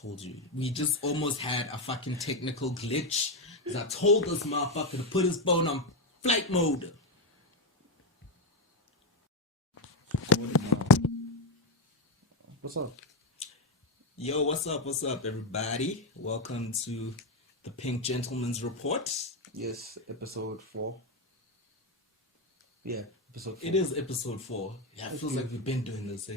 Told you. We just almost had a fucking technical glitch. Because I told this motherfucker to put his phone on flight mode. What's up? Yo, what's up, everybody? Welcome to the Pink Gentleman's Report. Yes, episode 4. Yeah, episode 4. It is episode 4. Yeah, it feels like we've been doing this, eh?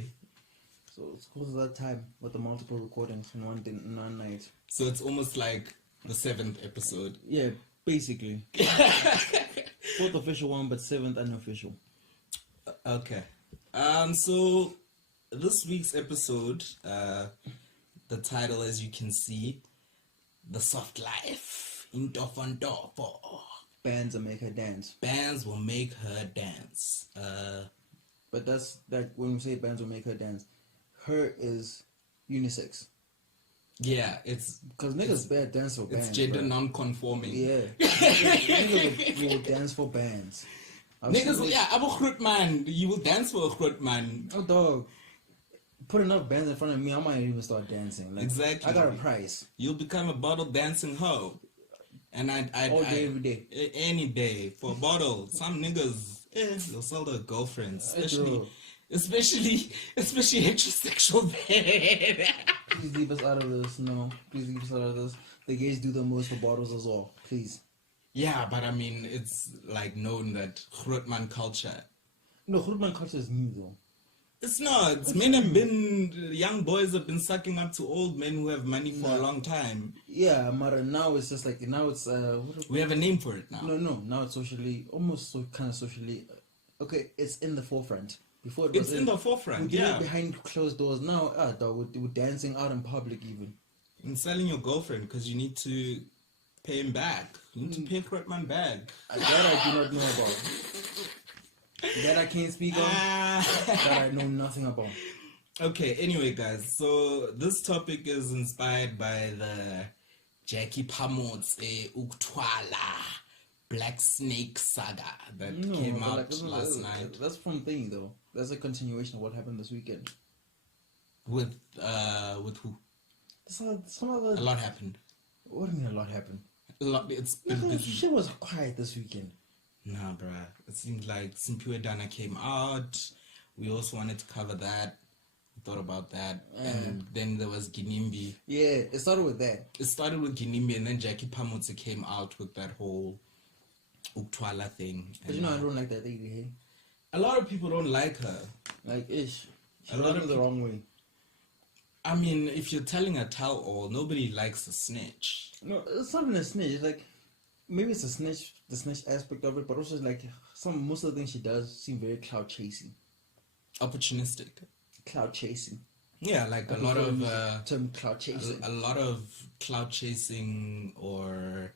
So it's close to that time with the multiple recordings in one night. So it's almost like the 7th episode. Yeah, basically. 4th official one, but 7th unofficial. Okay. So this week's episode, the title, as you can see, The Soft Life in Dofondofo. Bands will make her dance. Bands will make her dance. But that's like when we say bands will make her dance, her is unisex. Yeah, it's because niggas bad dance for bands. It's gender non-conforming. Yeah, niggas will dance for bands. Niggas, yeah, I'm a groot man. You will dance for a groot man. Oh dog, put enough bands in front of me, I might even start dancing. Like, exactly. I got a price. You'll become a bottle dancing hoe. And I all day, every day, any day for a bottle. Some niggas, they'll sell their girlfriends, especially heterosexual. Please leave us out of this. No, please leave us out of this. The gays do the most for bottles as well. Please. Yeah, but I mean, it's like known that grootman culture. No, grootman culture is new though. It's not. Young boys have been sucking up to old men who have money for a long time. Yeah, but now it's just like, now it's... we have a name for it now. No, now it's socially, almost kind of socially... Okay, it's in the forefront. Before it was in the forefront, yeah. Behind closed doors. Now, dog, we're dancing out in public even. And selling your girlfriend because you need to pay him back. You need to pay Kretman back. That I do not know about. That I can't speak on. That I know nothing about. Okay, anyway, guys. So this topic is inspired by the Jackie Pamot's Uktwala Black Snake saga that came out last night. That's from thing though. That's a continuation of what happened this weekend. With who? A lot happened. What do you mean a lot happened? A lot. It's been busy. Shit was quiet this weekend. Nah, bruh. It seemed like Simpiwe Dana came out. We also wanted to cover that. We thought about that. And then there was Ginimbi. Yeah, it started with that. It started with Ginimbi, and then Jackie Pamotse came out with that whole Uktwala thing. But you know, I don't like that lady, hey? A lot of people don't like her. Like, ish. She rubbed me the wrong way. I mean, if you're telling a tell-all, nobody likes a snitch. No, it's not even a snitch. It's like, maybe it's the snitch aspect of it, but also like most of the things she does seem very cloud chasing, opportunistic. Cloud chasing. Yeah, like a lot of term cloud chasing. A lot of cloud chasing or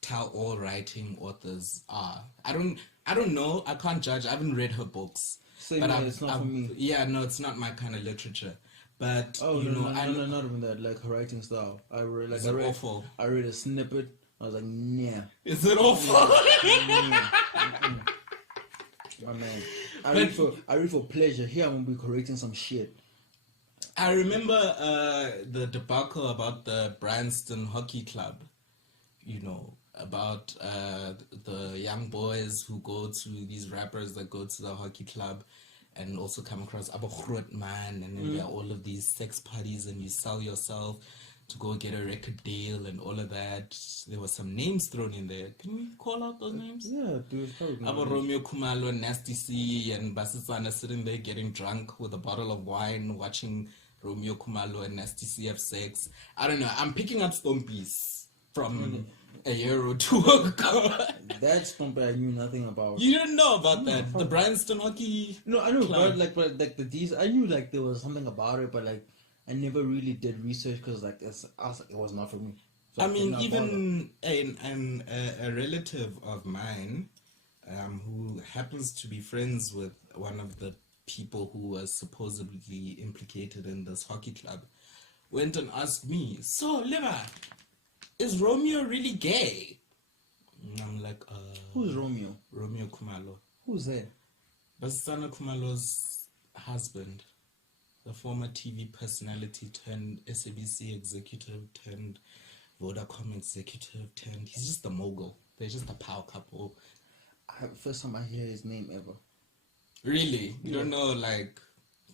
tell-all writing authors are. I don't know. I can't judge. I haven't read her books. But it's not for me. Yeah, no, it's not my kind of literature. But not even that. Like her writing style, I read awful. I read a snippet. I was like, nah. Is it awful? My man, I read for pleasure. Here I'm gonna be correcting some shit. I remember the debacle about the Branston Hockey Club. You know, about the young boys who go to these rappers that go to the hockey club and also come across Abu Groot man, and then there are all of these sex parties and you sell yourself to go get a record deal and all of that. There were some names thrown in there. Can we call out those names? Yeah, dude. Abu Romeo Kumalo and Nasty C and Basisana sitting there getting drunk with a bottle of wine watching Romeo Kumalo and Nasty C have sex. I don't know. I'm picking up stompies from a year or two ago. That stompy I knew nothing about. You didn't know about that? The Branston Hockey No, I know, club. but like the D's, I knew like there was something about it, but like I never really did research because like it was not for me. So I mean, even a relative of mine who happens to be friends with one of the people who was supposedly implicated in this hockey club went and asked me, so, Liver, is Romeo really gay? And I'm like, who's Romeo? Romeo Kumalo. Who's that? Basisana Kumalo's husband. the former TV personality turned SABC executive turned Vodacom executive turned. He's just a mogul. They're just a power couple. First time I hear his name ever. Really? You don't know, like,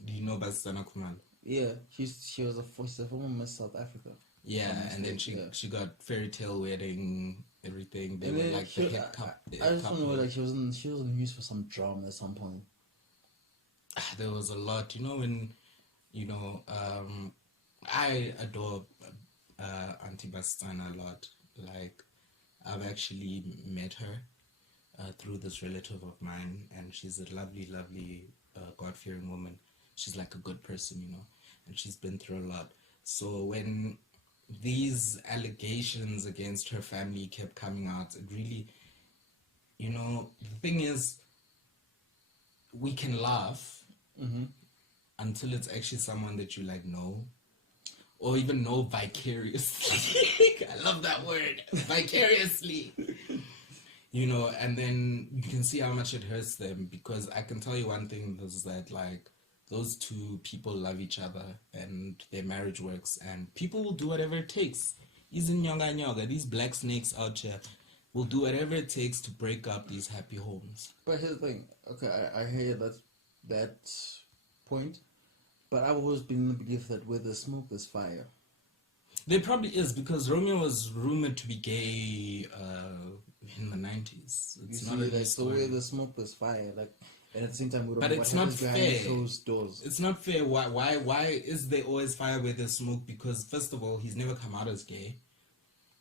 do you know Basana Kumal? Yeah, she's a former Miss South Africa. Yeah, and then she got fairy tale wedding, everything. They And were then like the head couple. I just don't know, like she was in the news for some drama at some point. There was a lot, when, I adore Auntie Bastana a lot. Like, I've actually met her through this relative of mine, and she's a lovely, lovely, God-fearing woman. She's like a good person, and she's been through a lot. So when these allegations against her family kept coming out, it really, the thing is, we can laugh until it's actually someone that you know, or even know vicariously. I love that word, vicariously. And then you can see how much it hurts them, because I can tell you one thing is that, like, those two people love each other and their marriage works, and people will do whatever it takes. These black snakes out here will do whatever it takes to break up these happy homes. But here's the thing. Okay, I hear that point, but I've always been in the belief that where there's smoke, there's fire. There probably is, because Romeo was rumored to be gay in the 90s. It's not a so where there's smoke, there's fire. Like, and at the same time, we don't but know it's what not happens behind fair. closed doors. It's not fair. Why is there always fire where there's smoke? Because first of all, he's never come out as gay.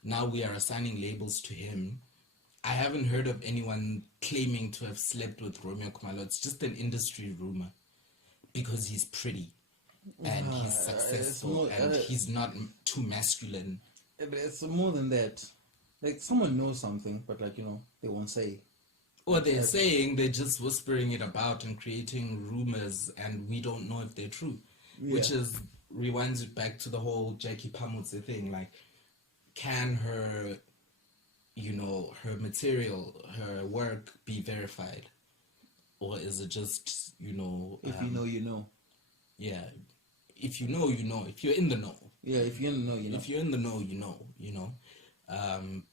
Now we are assigning labels to him. I haven't heard of anyone claiming to have slept with Romeo Khumalo. It's just an industry rumor, because he's pretty and he's successful and he's not too masculine. But it's more than that. Like, someone knows something, but they won't say. Or they're saying, they're just whispering it about and creating rumors, and we don't know if they're true. Yeah. Which rewinds it back to the whole Jackie Pamutse thing. Like, can her, her material, her work be verified? Or is it just, if you know, you know. Yeah. If you know, you know. If you're in the know. Yeah, if you're in the know, you know. If you're in the know, you know.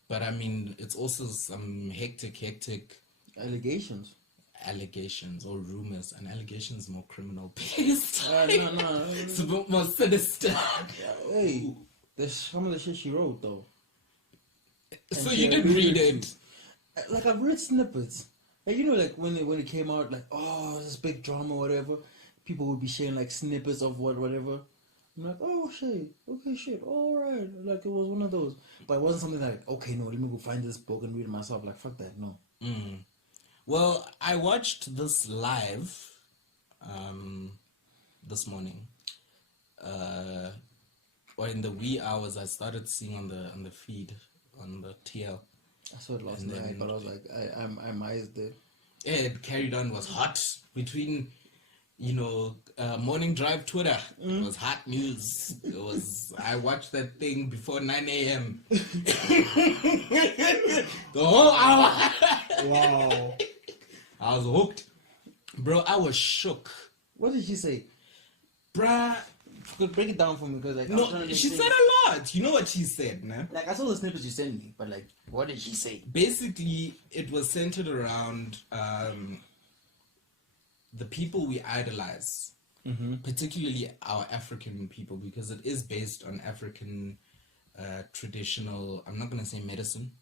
But I mean, it's also some hectic allegations or rumors, and allegations more criminal based. No, it's a bit more sinister. Hey, there's some of the shit she wrote though. So you didn't read it? Like, I've read snippets. Like, like when it came out, like, oh, this big drama or whatever, people would be sharing like snippets of whatever. I'm like, oh shit, okay, shit, all right. Like, it was one of those, but it wasn't something like, okay, no, let me go find this book and read it myself. Like, fuck that, no. Well, I watched this live this morning. Or in the wee hours, I started seeing on the feed, on the TL. I saw it last night, but I was like, I'm eyes there. Yeah, it carried on, was hot. Between, morning drive Twitter, it was hot news. I watched that thing before 9 a.m. The whole hour. Wow. I was hooked. Bro, I was shook. What did she say? Bruh. Could break it down for me, because no, she said a lot. You know what she said, nah? Like, I saw the snippets you sent me, but like, what did she say? Basically, it was centered around the people we idolize, particularly our African people, because it is based on African traditional. I'm not gonna say medicine,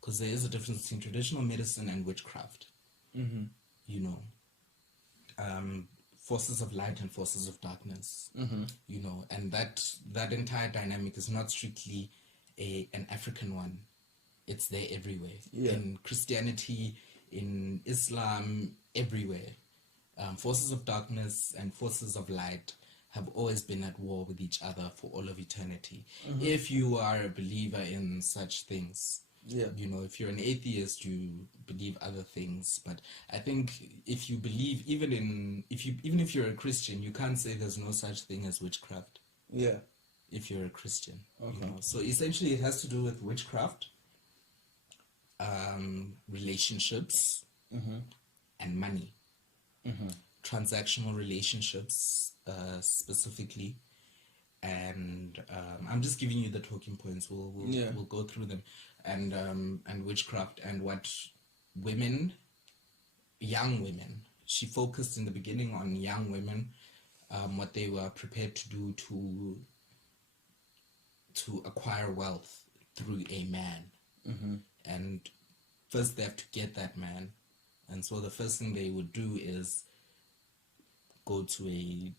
because there is a difference between traditional medicine and witchcraft. Forces of light and forces of darkness, and that entire dynamic is not strictly an African one. It's there everywhere. Yeah. In Christianity, in Islam, everywhere. Forces of darkness and forces of light have always been at war with each other for all of eternity. If you are a believer in such things. Yeah. If you're an atheist, you believe other things. But I think if you believe, even if you're a Christian, you can't say there's no such thing as witchcraft. Yeah. If you're a Christian. Okay. So essentially, it has to do with witchcraft, relationships, and money. transactional relationships specifically. And I'm just giving you the talking points. We'll go through them, and witchcraft and what young women. She focused in the beginning on young women, what they were prepared to do to acquire wealth through a man, and first they have to get that man, and so the first thing they would do is go to a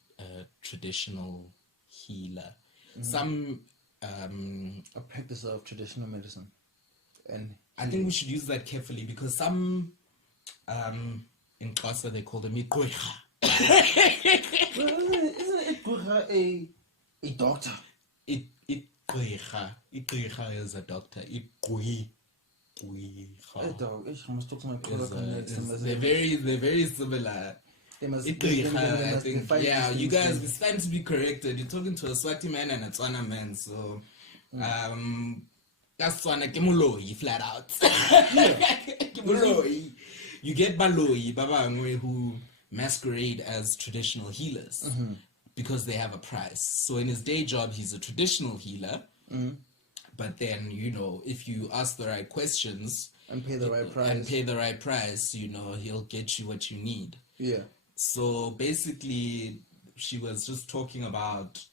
traditional healer, some a practice of traditional medicine, and I think we should use that carefully because some in Xhosa they call them igqwirha. Isn't it a doctor? Igqwirha is a doctor. Igqwirha. They're very similar. I think, yeah, you guys, it's time to be corrected. You're talking to a Swati man and a Tswana man, so that's Tswana Kimuloi, flat out. Kimuloi. You get Baloi, Babangwe, who masquerade as traditional healers because they have a price. So in his day job, he's a traditional healer, but then, if you ask the right questions and pay the right price, he'll get you what you need. Yeah. So basically, she was just talking about,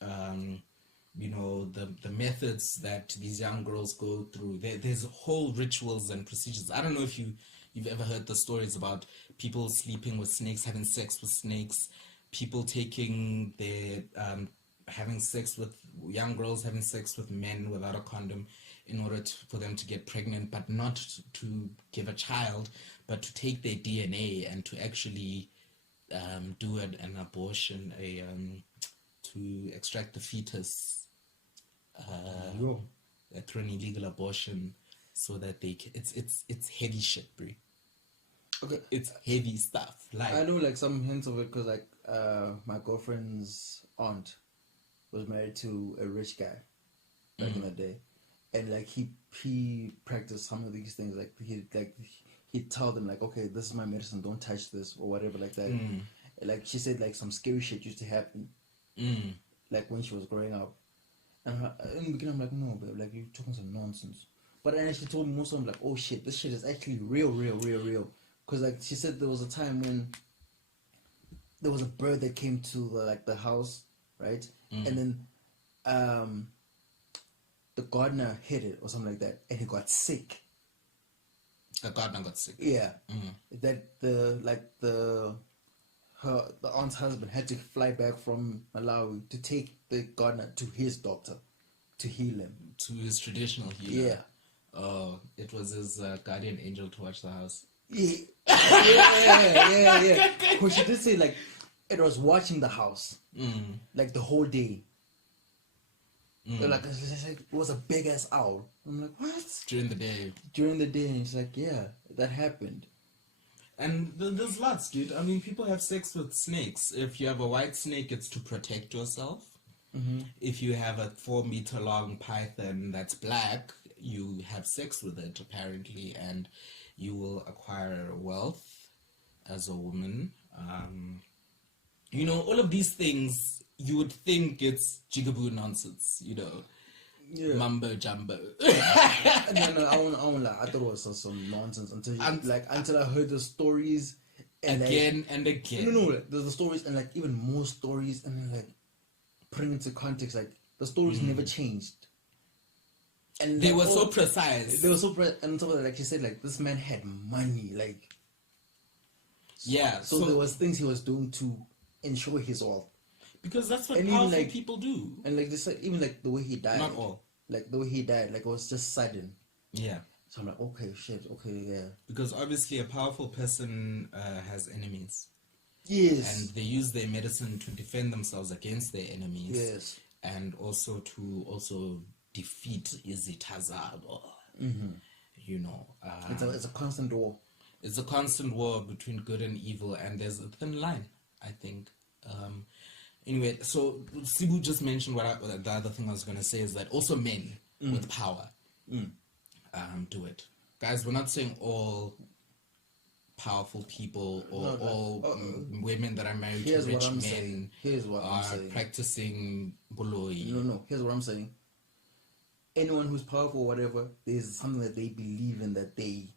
the methods that these young girls go through. There's whole rituals and procedures. I don't know if you've ever heard the stories about people sleeping with snakes, having sex with snakes, people taking their, having sex with young girls, having sex with men without a condom in order for them to get pregnant, but not to give a child, but to take their DNA and to actually do an abortion, to extract the fetus through an illegal abortion, so that it's heavy shit, bro. Okay, it's heavy stuff. Like, I know like some hints of it because like my girlfriend's aunt was married to a rich guy back in the day, and like he practiced some of these things. Like he'd tell them like, okay, this is my medicine, don't touch this or whatever like that. Like she said, like some scary shit used to happen, like when she was growing up. And in the beginning, I'm like, no, babe, like you're talking some nonsense. But then she told me most of them like, oh shit, this shit is actually real. Because like she said, there was a time when there was a bird that came to the house, right? And then the gardener hit it or something like that, and he got sick. The gardener got sick. Yeah, that the aunt's husband had to fly back from Malawi to take the gardener to his doctor to heal him. To his traditional healer. Yeah. Oh, it was his guardian angel to watch the house. Yeah. Because she did say like it was watching the house like the whole day. Like it was a big ass owl. I'm like, what? During the day, and she's like, yeah, that happened. And there's lots, dude. I mean, people have sex with snakes. If you have a white snake, it's to protect yourself. If you have a 4-meter long python that's black, you have sex with it apparently, and you will acquire wealth as a woman. All of these things, you would think it's jigaboo nonsense, mumbo jumbo. No, I thought it was some nonsense until I heard the stories and again and again. No, there's the stories and like even more stories, and then like putting into context, like the stories never changed. And they were so precise. They were so and so like she said, like this man had money, like so there was things he was doing to ensure his wealth. Because that's what powerful people do. And like this, even like the way he died. Not all. Like the way he died, like it was just sudden. Yeah. So I'm like, okay, shit, okay, yeah. Because obviously a powerful person has enemies. Yes. And they use their medicine to defend themselves against their enemies. Yes. And also to defeat Izitazabo. It's a constant war. It's a constant war between good and evil, and there's a thin line, I think. Anyway, so Sibu just mentioned the other thing I was going to say is that also men with power do it. Guys, we're not saying all powerful people or No, no. all women that are married to Here's what rich I'm men saying. Here's what I'm are saying. practicing boloi. No. Here's what I'm saying. Anyone who's powerful or whatever, there's something that they believe in that they.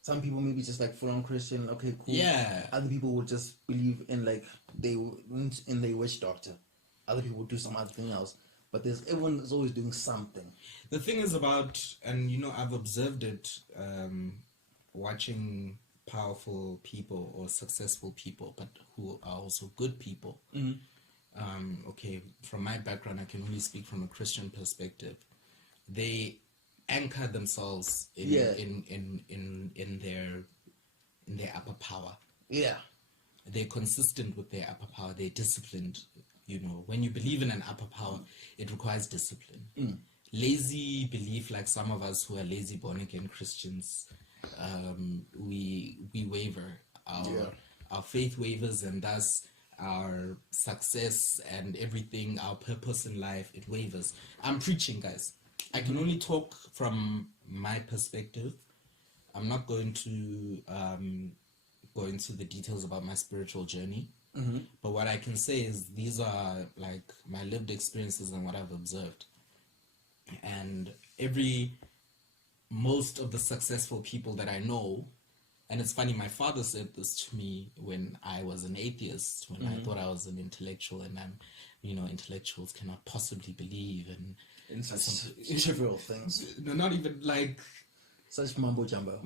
Some people maybe just like full on Christian. Okay, cool. Yeah. Other people would just believe in like in their witch doctor. Other people would do some other thing else. But everyone is always doing something. The thing is about, and I've observed it, watching powerful people or successful people, but who are also good people. Okay, from my background, I can only speak from a Christian perspective. They anchor themselves in their upper power. Yeah. They're consistent with their upper power. They're disciplined. When you believe in an upper power, it requires discipline. Lazy belief, like some of us who are lazy born again Christians, we waver. Our faith wavers, and thus our success and everything, our purpose in life, it wavers. I'm preaching, guys. I can only talk from my perspective. I'm not going to go into the details about my spiritual journey. But what I can say is these are like my lived experiences and what I've observed. And most of the successful people that I know, and it's funny, my father said this to me when I was an atheist, when I thought I was an intellectual, and intellectuals cannot possibly believe in such trivial things. No, not even like such mumbo jumbo,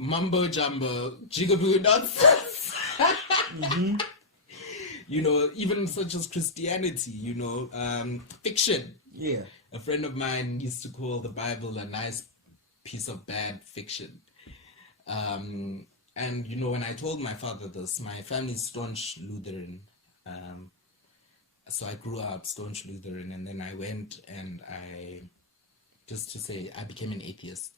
jigaboo nonsense. Even such as Christianity, fiction. Yeah. A friend of mine used to call the Bible a nice piece of bad fiction. And, when I told my father this, my family's staunch Lutheran. So I grew up staunch Lutheran, and then I went and I became an atheist.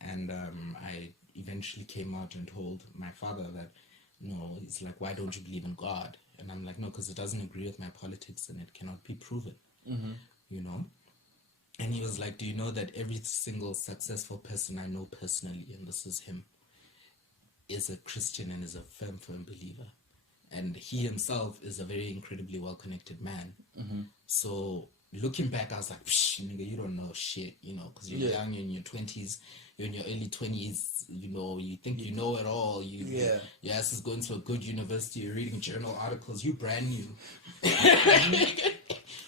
And I eventually came out and told my father that, no, he's like, why don't you believe in God? And I'm like, no, because it doesn't agree with my politics and it cannot be proven, And he was like, do you know that every single successful person I know personally, and this is him, is a Christian and is a firm believer. And he himself is a very incredibly well-connected man. So looking back, I was like, nigga, you don't know shit, because you're young, you're in your 20s, you're in your early 20s, you think you know it all. Your ass is going to a good university, you're reading journal articles, you brand new.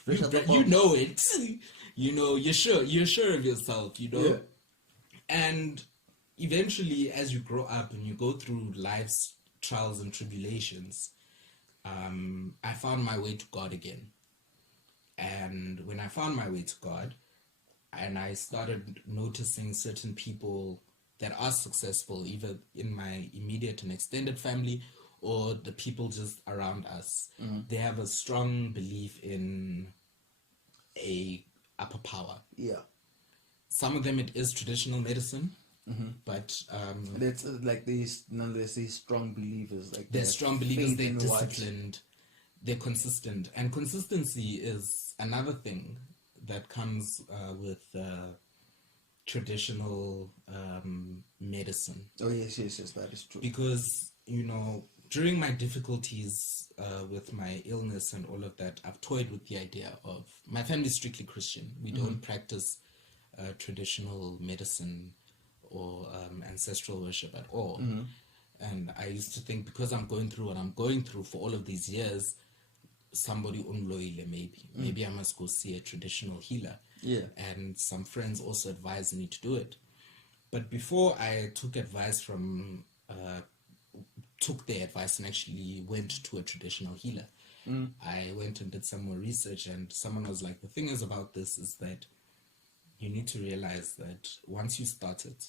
you know it. You're sure of yourself, Yeah. And eventually, as you grow up and you go through life's trials and tribulations, I found my way to God again. And when I found my way to God, and I started noticing certain people that are successful, either in my immediate and extended family or the people just around us, they have a strong belief in a upper power. Yeah. Some of them, it is traditional medicine, but it's like these, nonetheless, these strong believers. Like they're strong believers. They're disciplined. They're consistent, and consistency is another thing that comes with traditional medicine. Oh yes, that is true. Because during my difficulties with my illness and all of that, I've toyed with the idea of, my family is strictly Christian. We don't practice traditional medicine or ancestral worship at all. And I used to think, because I'm going through what I'm going through for all of these years, somebody unloile maybe I must go see a traditional healer. Yeah. And some friends also advised me to do it. But before I took their advice and actually went to a traditional healer, I went and did some more research, and someone was like, the thing is about this is that you need to realize that once you start it,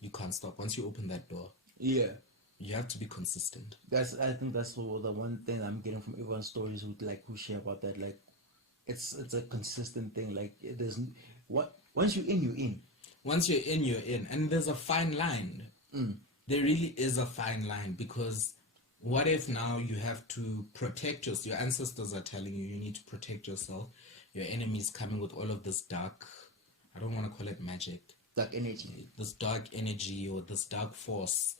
you can't stop. Once you open that door, yeah, you have to be consistent. I think that's the one thing I'm getting from everyone's stories who share about that. Like, it's a consistent thing. Like, there's once you're in, you're in. Once you're in, you're in, and there's a fine line. There really is a fine line, because what if now you have to protect yourself? Your ancestors are telling you need to protect yourself. Your enemy is coming with all of this dark, I don't want to call it magic, dark energy. This dark energy or this dark force,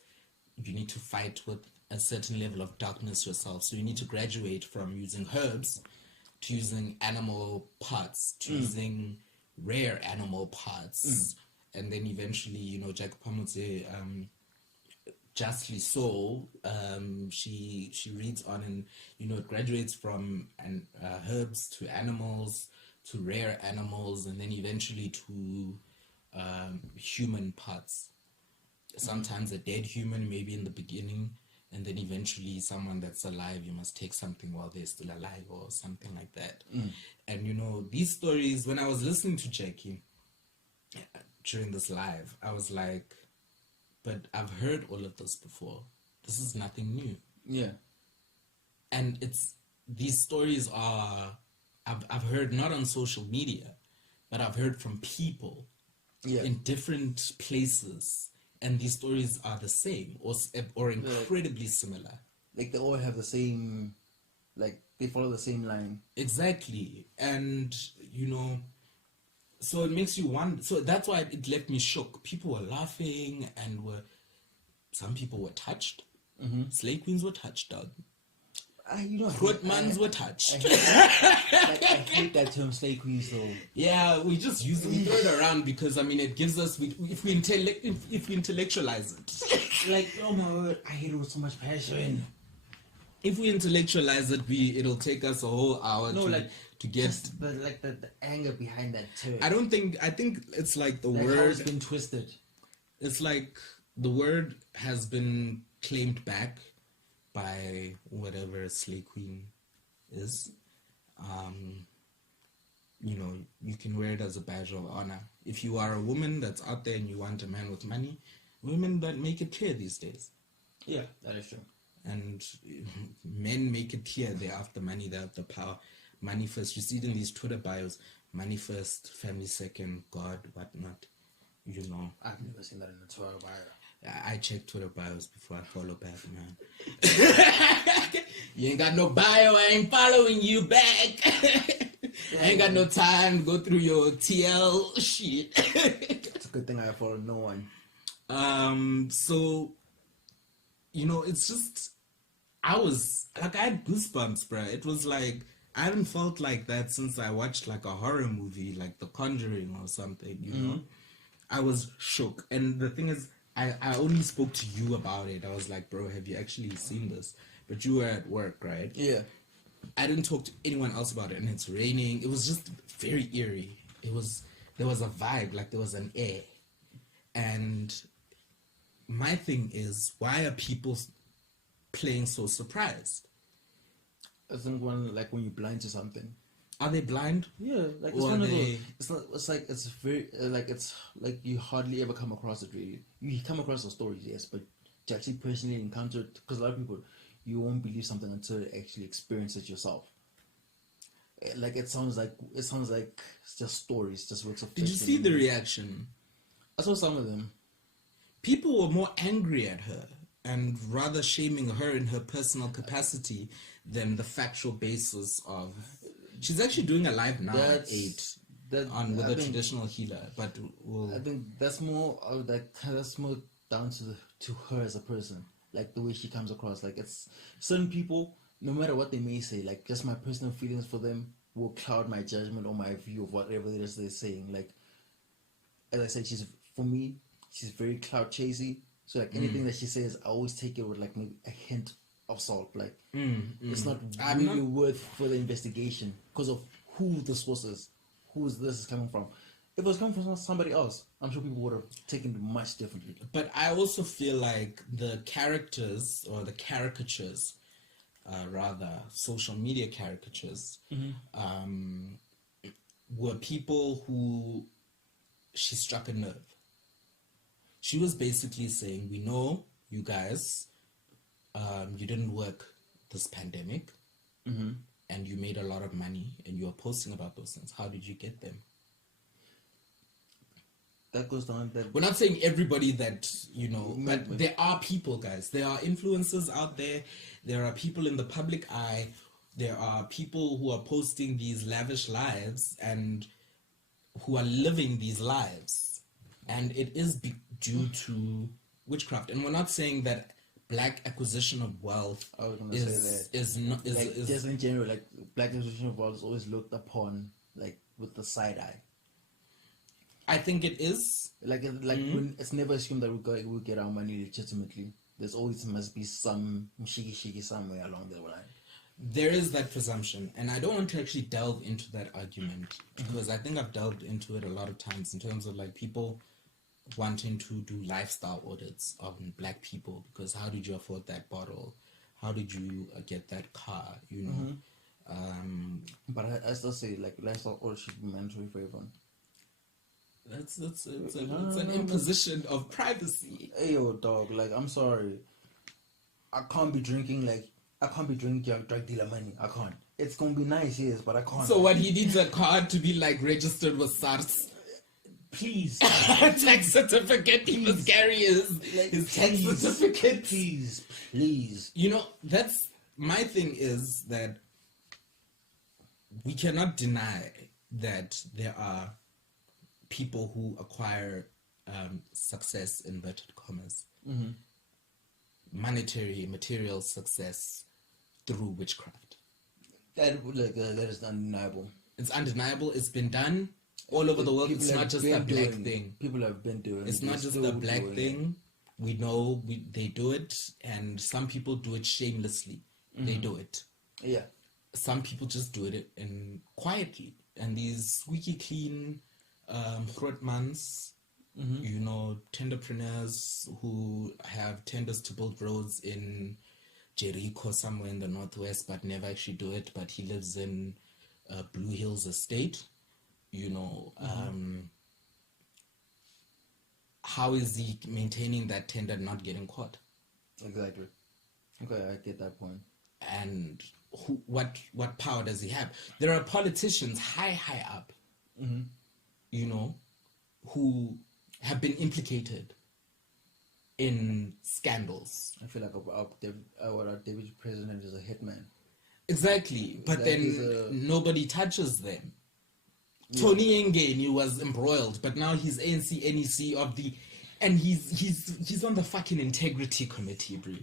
you need to fight with a certain level of darkness yourself. So you need to graduate from using herbs to using animal parts, to using rare animal parts. And then eventually, you know, Jack Pamutse, justly so, she reads on, and, you know, it graduates from herbs to animals, to rare animals, and then eventually to human parts. Sometimes a dead human, maybe in the beginning, and then eventually someone that's alive. You must take something while they're still alive, or something like that. And, you know, these stories, when I was listening to Jackie during this live, I was like, but I've heard all of this before. This is nothing new. Yeah. And these stories are, I've heard not on social media, but I've heard from people in different places. And these stories are the same, or incredibly similar. Like, they all have the same, like, they follow the same line. Exactly. And, you know, so it makes you wonder. So that's why it left me shook. People were laughing, and some people were touched. Slay Queens were touched, dog. You know, Grootmans were touched. I hate that term, slay queens, though. Yeah, we just use it, we throw it around because, I mean, it gives us, if we intellectualize it. Like, oh my word, I hate it with so much passion. If we intellectualize it, it'll take us a whole hour to get just the anger behind that term. I think it's like the word has been twisted. It's like the word has been claimed back by whatever slay queen is. You know, you can wear it as a badge of honor. If you are a woman that's out there and you want a man with money, women that make it clear these days. Yeah, that is true. And men make it clear they're after money, they're after power. Money first. You see it in these Twitter bios. Money first, family second, God, whatnot. You know. I've never seen that in the Twitter bio. I check Twitter bios before I follow back, man. You ain't got no bio, I ain't following you back. I ain't got no time to go through your TL shit. It's a good thing I follow no one. So, you know, it's just, I had goosebumps, bruh. It was like, I haven't felt like that since I watched like a horror movie, like The Conjuring or something, you know? I was shook. And the thing is, I only spoke to you about it. I was like, bro, have you actually seen this? But you were at work, right? Yeah. I didn't talk to anyone else about it, and it's raining. It was just very eerie. There was a vibe, like there was an air. And my thing is, why are people playing so surprised? I think when you're blind to something. Are they blind? Yeah, like it's one of those. It's not. It's like it's very it's like you hardly ever come across it. Really, you come across the stories, yes, but to actually personally encounter it, because a lot of people, you won't believe something until you actually experience it yourself. Like it sounds like it's just stories, just works of. Did you see the reaction? I saw some of them. People were more angry at her and rather shaming her in her personal capacity than the factual basis of. She's actually doing a live now at 8 with a traditional healer, but I think that's more of that's more down to her as a person, like the way she comes across. Like it's certain people, no matter what they may say, like just my personal feelings for them will cloud my judgment or my view of whatever it is they're saying. Like as I said, she's very cloud chasey. So like anything that she says, I always take it with like maybe a hint of salt. Like it's not really worth further investigation because of who the source is, who this is coming from. If it was coming from somebody else, I'm sure people would have taken it much differently. But I also feel like the characters or the caricatures, rather social media caricatures, were people who she struck a nerve. She was basically saying, we know you guys, you didn't work this pandemic, and you made a lot of money, and you are posting about those things. How did you get them? That goes down. We're not saying everybody that, you know, but there are people, guys. There are influencers out there. There are people in the public eye. There are people who are posting these lavish lives and who are living these lives. And it is due to witchcraft. And we're not saying that black acquisition of wealth I was gonna say that. is not is, Like is just in general, like black acquisition of wealth is always looked upon like with the side eye. I think it is. Like when it's never assumed that we get our money legitimately. There's always must be some shiki somewhere along the line. There is that presumption, and I don't want to actually delve into that argument because I think I've delved into it a lot of times in terms of like people wanting to do lifestyle audits on black people because how did you afford that bottle? How did you get that car? You know. But I still say like lifestyle audit should be mandatory for everyone. It's an imposition of privacy. Hey yo, dog. Like I'm sorry, I can't be drinking your drug dealer money. I can't. It's gonna be nice, yes, but I can't. So what he needs a card to be like registered with SARS. Please, tax certificate. He must carry his tax certificate. Please. You know, that's my thing is that we cannot deny that there are people who acquire success, inverted commas, monetary, material success through witchcraft. That is undeniable. It's undeniable. It's been done all over the world. People It's not have just been a black doing- thing. People have been doing. It's not just a black thing. We know they do it, and some people do it shamelessly. They do it. Yeah. Some people just do it and quietly. And these squeaky clean grootmans, you know, tenderpreneurs who have tenders to build roads in Jericho somewhere in the northwest, but never actually do it. But he lives in Blue Hills Estate. You know, how is he maintaining that tender not getting caught? Exactly. Okay, I get that point. And what power does he have? There are politicians high up, you know, who have been implicated in scandals. I feel like our deputy president is a hitman. Exactly, but Like then nobody touches them. Tony Ngeni was embroiled, but now he's ANC NEC of the, and he's on the fucking integrity committee, bro.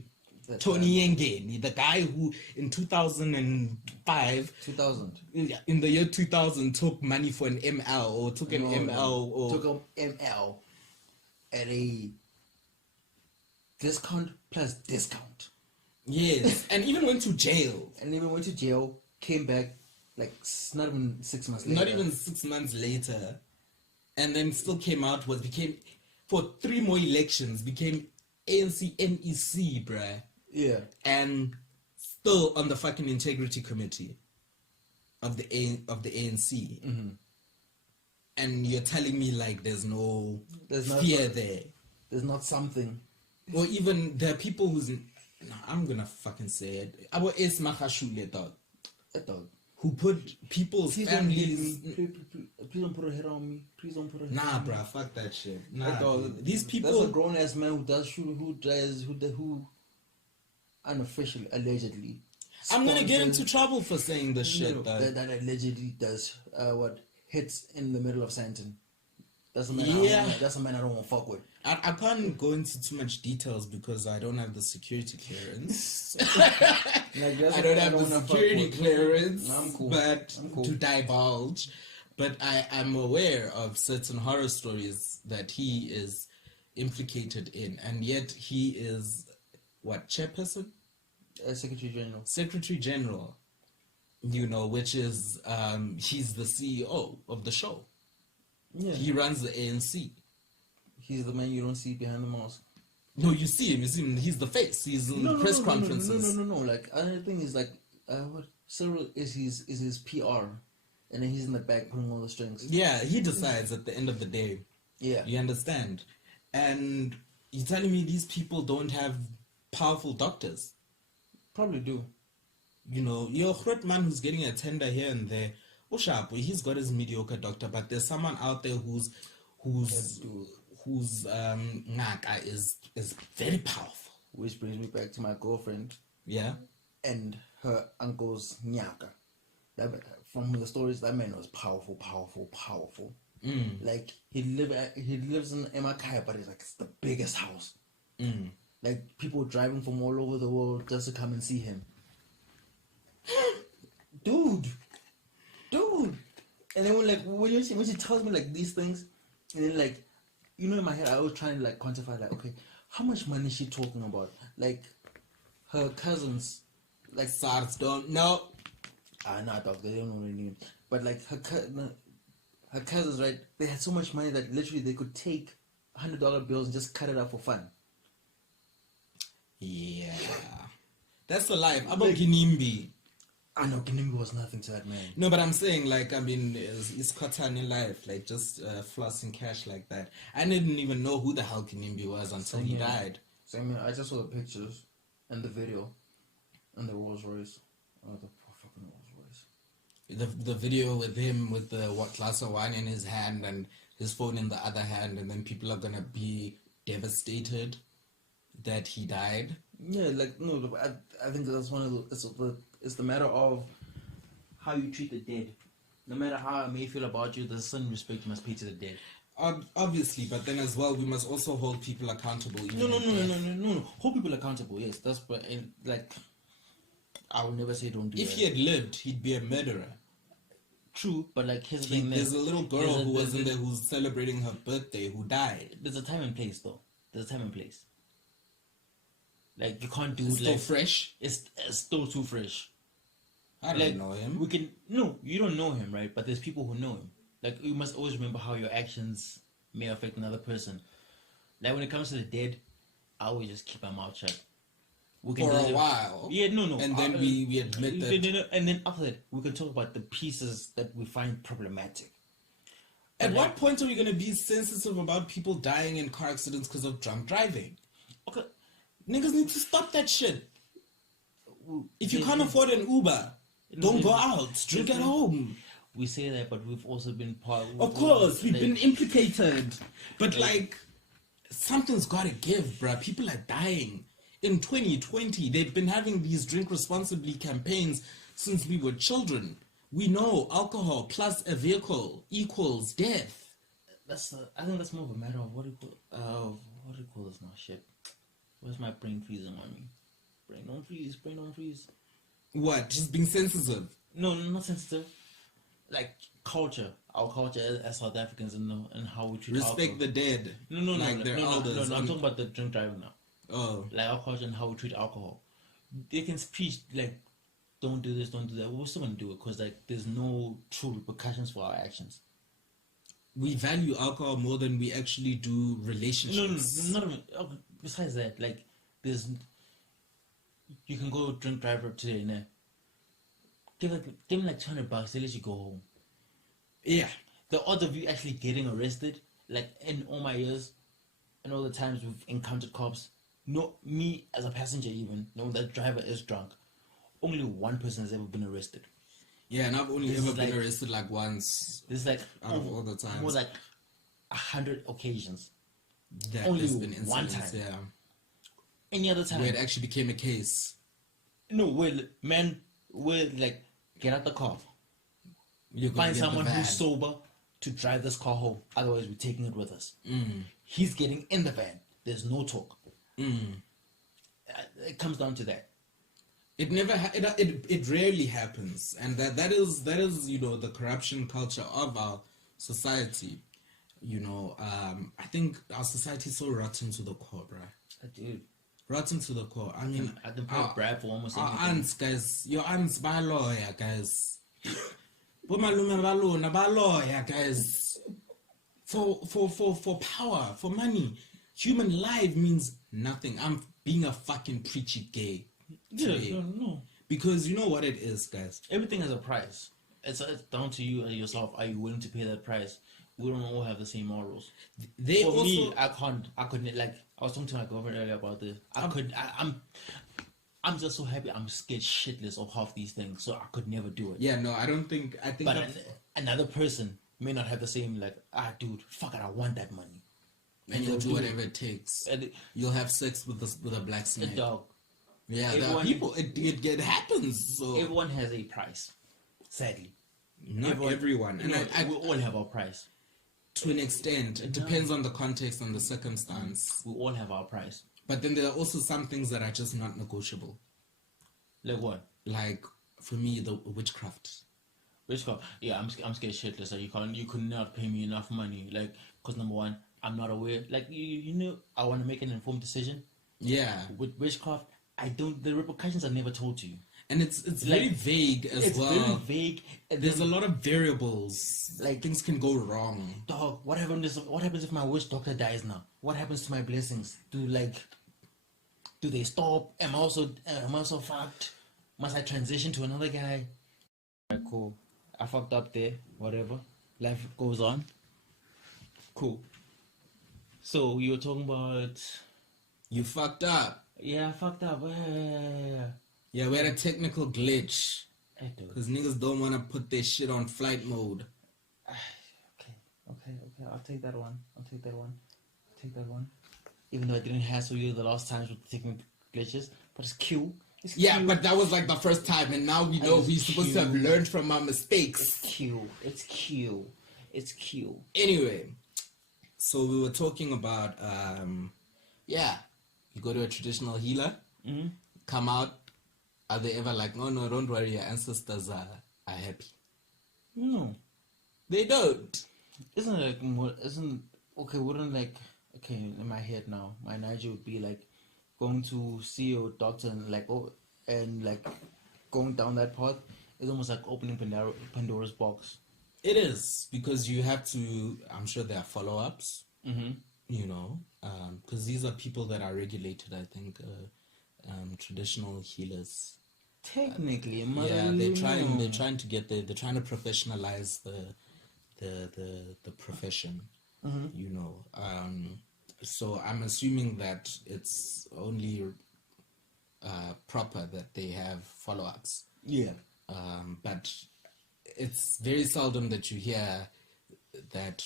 Tony Ngeni, the guy who in 2005, 2000, in the year 2000, took money for an ML or took an ML or took an ML at a discount plus discount. Yes, and even went to jail. And even went to jail, came back like not even 6 months later. Not even 6 months later, and then still came out, became for 3 more elections, became ANC NEC, bruh. Yeah. And still on the fucking integrity committee of the ANC. And you're telling me like there's no fear there. There's not something. Or even there are people who's I'm gonna fucking say it. Our Es Mahashule dog. Who put people's families. Please don't put a hit on me. Please don't put a hit Nah, on me. bruh, fuck that shit. Nah, these people. That's a grown ass man who unofficially, allegedly. I'm gonna get into trouble for saying this shit. That allegedly does what hits in the middle of Santon. That's a man. That's a man I don't want to fuck with. I can't go into too much details because I don't have the security clearance. I don't have the security clearance, I'm cool. But to divulge. But I'm aware of certain horror stories that he is implicated in, and yet he is what, chairperson? Secretary General. You know, which is he's the CEO of the show. Yeah. He runs the ANC. He's the man you don't see behind the mask. No, you see him. He's the face. He's in press conferences. No. Like another thing is like what Cyril is his PR, and then he's in the back pulling all the strings. Yeah, he decides at the end of the day. Yeah, you understand. And you're telling me these people don't have powerful doctors? Probably do. You know, you're a great man who's getting a tender here and there. Oshapo, he's got his mediocre doctor, but there's someone out there whose ngaka is very powerful. Which brings me back to my girlfriend. Yeah. And her uncle's nyaka. From the stories, that man was powerful. Like he lives in Emakaya, but it's like it's the biggest house. Like people driving from all over the world just to come and see him. dude. And then when she tells me like these things, and then like, you know, in my head I was trying to like quantify like, okay, how much money is she talking about? Like her cousins, like SARS don't know. nah, dog, they don't know anything. But like her cousins, right? They had so much money that literally they could take $100 bills and just cut it up for fun. Yeah, that's the life. About Ginimbi. I know Kinimbi was nothing to that man. No, but I'm saying, like, I mean, it's Katan in life, like, just flossing cash like that. I didn't even know who the hell Kinimbi was until he died. Same here. I just saw the pictures and the video and the Rolls Royce. Oh, the fucking Rolls Royce. The video with him with the glass of wine in his hand and his phone in the other hand, and then people are gonna be devastated that he died. Yeah, like, no, I think that's one of it's the matter of how you treat the dead. No matter how I may feel about you, there's certain respect you must pay to the dead. Obviously, but then as well, we must also hold people accountable. No. Hold people accountable, yes. That's but like, I will never say don't do If that. he had lived, he'd be a murderer. True, but like here's the thing. There's a little girl who was in there who's celebrating her birthday who died. There's a time and place, though. There's a time and place. Like you can't do It's like still fresh. It's still too fresh. I don't know him. You don't know him, right? But there's people who know him. Like you must always remember how your actions may affect another person. Like when it comes to the dead, I always just keep my mouth shut. For a while. Yeah, no. And then we admit that. And then after that, we can talk about the pieces that we find problematic. At what point are we going to be sensitive about people dying in car accidents because of drunk driving? Okay. Niggas need to stop that shit. If you can't afford an Uber, don't go out. Drink at home. We say that, but we've also been part. Of course, we've been implicated. But like, something's got to give, bruh. People are dying. In 2020, they've been having these drink responsibly campaigns since we were children. We know alcohol plus a vehicle equals death. I think that's more of a matter of what do you call this now? Shit. Where's my brain freezing on me? Brain don't freeze. What? Just being sensitive? No, not sensitive. Like culture, our culture as South Africans and how we treat respect alcohol. the dead. No, like their elders. No, I'm talking about the drink driving now. Oh. Like our culture and how we treat alcohol. They can preach like, don't do this, don't do that. We're still gonna do it because like there's no true repercussions for our actions. We value alcohol more than we actually do relationships. No, not even. Besides that, like you can go drink driver today and give them like $200. They let you go home. Yeah. The odds of you actually getting arrested, like in all my years, and all the times we've encountered cops, no, me as a passenger even, know that driver is drunk. Only one person has ever been arrested. Yeah, and I've only ever been arrested like once. This is like out of all the times. More like 100 occasions. That only been one time. Yeah. Any other time where it actually became a case. No, we'll like get out the car. You find someone who's sober to drive this car home. Otherwise, we're taking it with us. He's getting in the van. There's no talk. It comes down to that. It never. It rarely happens, and that is the corruption culture of our society. I think our society is so rotten to the core, bruh. Dude. Rotten to the core. I mean, I can pay Brad for almost our anything. aunts, guys. Your aunts by lawyer, guys. Bomalume balona by lawyer, guys. For power, for money. Human life means nothing. I'm being a fucking preachy gay. Yeah, no. Because you know what it is, guys. Everything has a price. It's down to you and yourself. Are you willing to pay that price? We don't all have the same morals. Me, I couldn't, like, I was talking to my girlfriend earlier about this. I'm just so happy I'm scared shitless of half these things, so I could never do it. Yeah, no, I think but another person may not have the same, like, dude, fuck it, I want that money. And you'll do whatever it takes. You'll have sex with a blacksmith. Dog. Yeah, people, it happens. So everyone has a price, sadly. Not everyone. And we all have our price. To an extent. It depends on the context and the circumstance. We all have our price. But then there are also some things that are just not negotiable. Like what? Like, for me, the witchcraft. Witchcraft. Yeah, I'm scared shitless. Like you could not pay me enough money. Like, cause number one, I'm not aware. Like you know, I want to make an informed decision. Yeah. With witchcraft, I don't. The repercussions are never told to you. And it's very vague as well. It's very vague. There's a lot of variables. Like, things can go wrong. Dog, what happens if my witch doctor dies now? What happens to my blessings? Do they stop? Am I also fucked? Must I transition to another guy? Alright, cool. I fucked up there. Whatever. Life goes on. Cool. So you were talking about. You fucked up. Yeah, I fucked up. Yeah, we had a technical glitch. I do. Because niggas don't want to put their shit on flight mode. Okay. I'll take that one. Even though I didn't hassle you the last times with the technical glitches, but it's cute. Yeah, cute. but that was like the first time, and now we know we're supposed to have learned from our mistakes. It's cute. Anyway, so we were talking about, you go to a traditional healer, come out, are they ever like, no, don't worry, your ancestors are happy? No. They don't. Isn't it like, in my head now, my analogy would be like going to see your doctor and going down that path is almost like opening Pandora's box. It is, because you have to, I'm sure there are follow-ups, you know, because these are people that are regulated, I think, traditional healers. Technically, they're trying to get there. They're trying to professionalize the profession, you know. So I'm assuming that it's only proper that they have follow-ups. Yeah. But it's very seldom that you hear that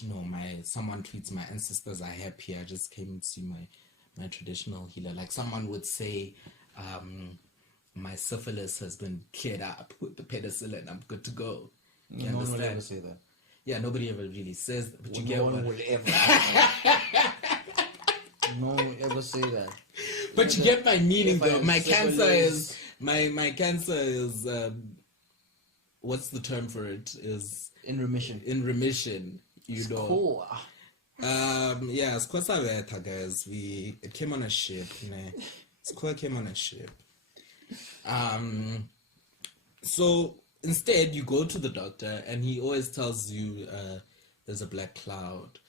someone tweets, my ancestors are happy, I just came to see my traditional healer. Like someone would say, my syphilis has been cleared up with the penicillin, I'm good to go. No one will ever say that. Yeah, nobody ever really says that, but you no get one will ever. No one will ever say that. But you get my meaning though. My cancer is what's the term for it? Is in remission. You know. Cool. Yeah, it's quite saveta, guys. It came on a ship, It came on a ship. So instead you go to the doctor and he always tells you there's a black cloud.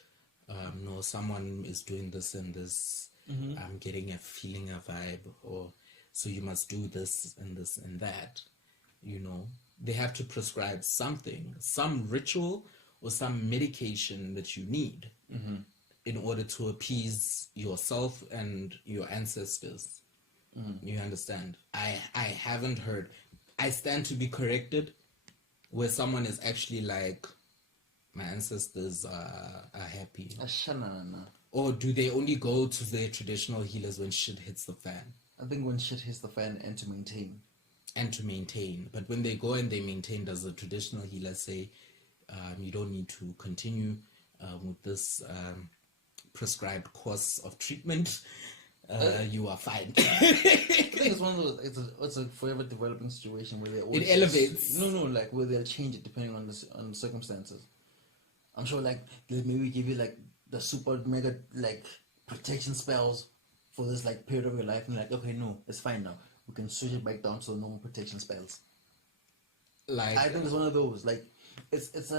Someone is doing this and this. I'm getting a feeling, a vibe, or so you must do this and this and that. You know, they have to prescribe something, some ritual or some medication that you need in order to appease yourself and your ancestors. You understand? I haven't heard. I stand to be corrected where someone is actually like, my ancestors are happy. Or do they only go to their traditional healers when shit hits the fan? I think when shit hits the fan and to maintain. But when they go and they maintain, does the traditional healer say, you don't need to continue with this prescribed course of treatment? You are fine. I think it's one of those. It's a forever developing situation where they always elevates. Like where they'll change it depending on the circumstances. I'm sure like they'll maybe give you like the super mega like protection spells for this like period of your life, and like, okay, no, it's fine now. We can switch it back down to the normal protection spells. Like, I think it's one of those. Like it's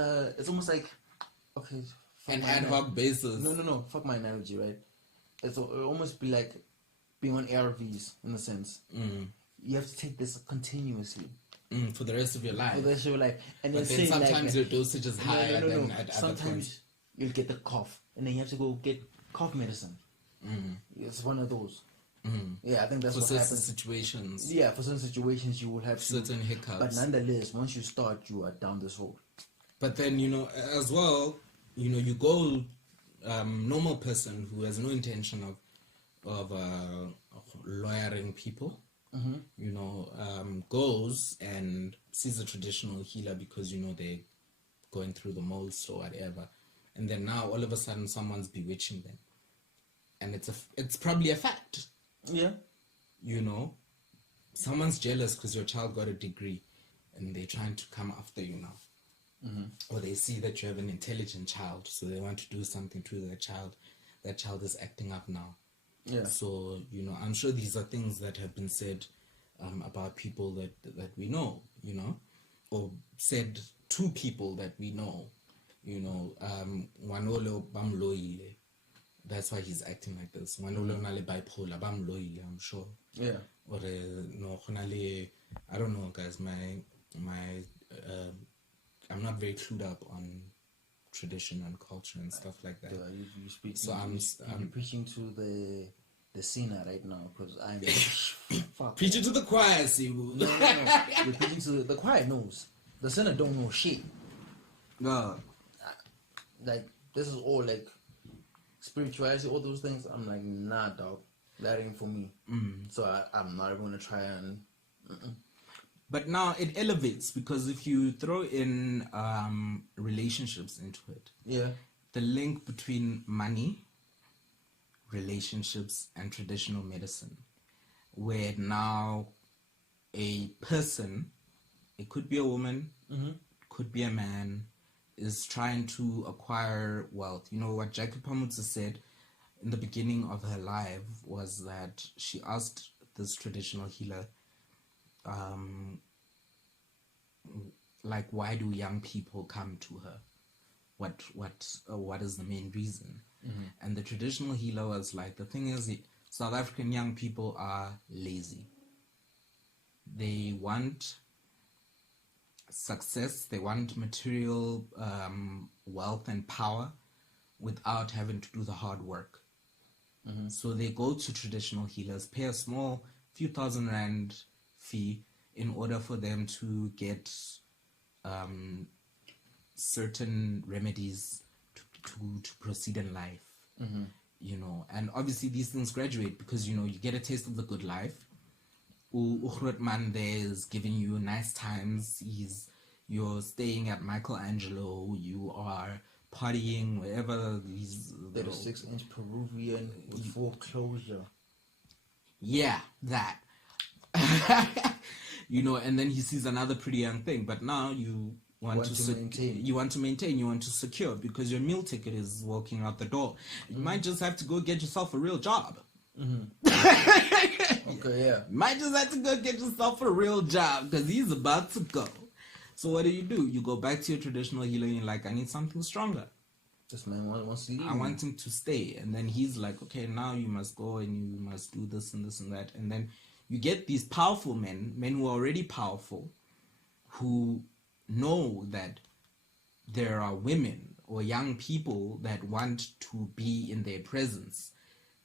almost like, okay, an ad hoc basis. No. Fuck my analogy, right? It'll almost be like being on ARVs in a sense. You have to take this continuously. For the rest of your life. And but then sometimes your dosage is higher than at other sometimes points. You'll get the cough, and then you have to go get cough medicine. It's one of those. Yeah, I think that's for what certain happens. Situations. Yeah, for certain situations you will have certain hiccups. But nonetheless, once you start, you are down this road. But then, as well, you go, normal person who has no intention of lawyering people, goes and sees a traditional healer because, they're going through the molds or whatever. And then now all of a sudden someone's bewitching them. And it's probably a fact. Yeah. You know, someone's jealous because your child got a degree and they're trying to come after you now. Or they see that you have an intelligent child, so they want to do something to that child. That child is acting up now. Yeah. So, I'm sure these are things that have been said about people that we know, or said to people that we know, Wanolo bamloile. That's why he's acting like this. Wanolo nale bipolar bamloile, I'm sure. Yeah. Or no, I don't know, guys. My I'm not very clued up on tradition and culture and stuff like that. You speak. So you're preaching to the sinner right now, because I'm fuck. Preaching to the choir, Sibu. No. You're preaching to the choir knows. The sinner don't know shit. No. Like, this is all like spirituality, all those things. I'm like, nah, dog. That ain't for me. So I'm not even gonna try and. But now it elevates, because if you throw in relationships into it, Yeah. the link between money, relationships, and traditional medicine, where now a person, it could be a woman, could be a man, is trying to acquire wealth. You know what Jackie Pamutsa said in the beginning of her life was that she asked this traditional healer, like, why do young people come to her? What is the main reason? And the traditional healer was like, the thing is, South African young people are lazy. They want success, they want material wealth and power without having to do the hard work. So they go to traditional healers, pay a small few thousand rand fee in order for them to get certain remedies to proceed in life. And obviously these things graduate, because you get a taste of the good life. Uhrut man there is giving you nice times. You're staying at Michelangelo, you are partying wherever these 36-inch Peruvian with full closure. Yeah, that. And then he sees another pretty young thing, but now you want to maintain. You want to secure, because your meal ticket is walking out the door. You might just have to go get yourself a real job. Okay, yeah. Might just have to go get yourself a real job, because he's about to go. So what do? You go back to your traditional healer and you're like, I need something stronger. This man wants to leave. I want him to stay. And then he's like, okay, now you must go and you must do this and this and that. And then you get these powerful men who are already powerful, who know that there are women or young people that want to be in their presence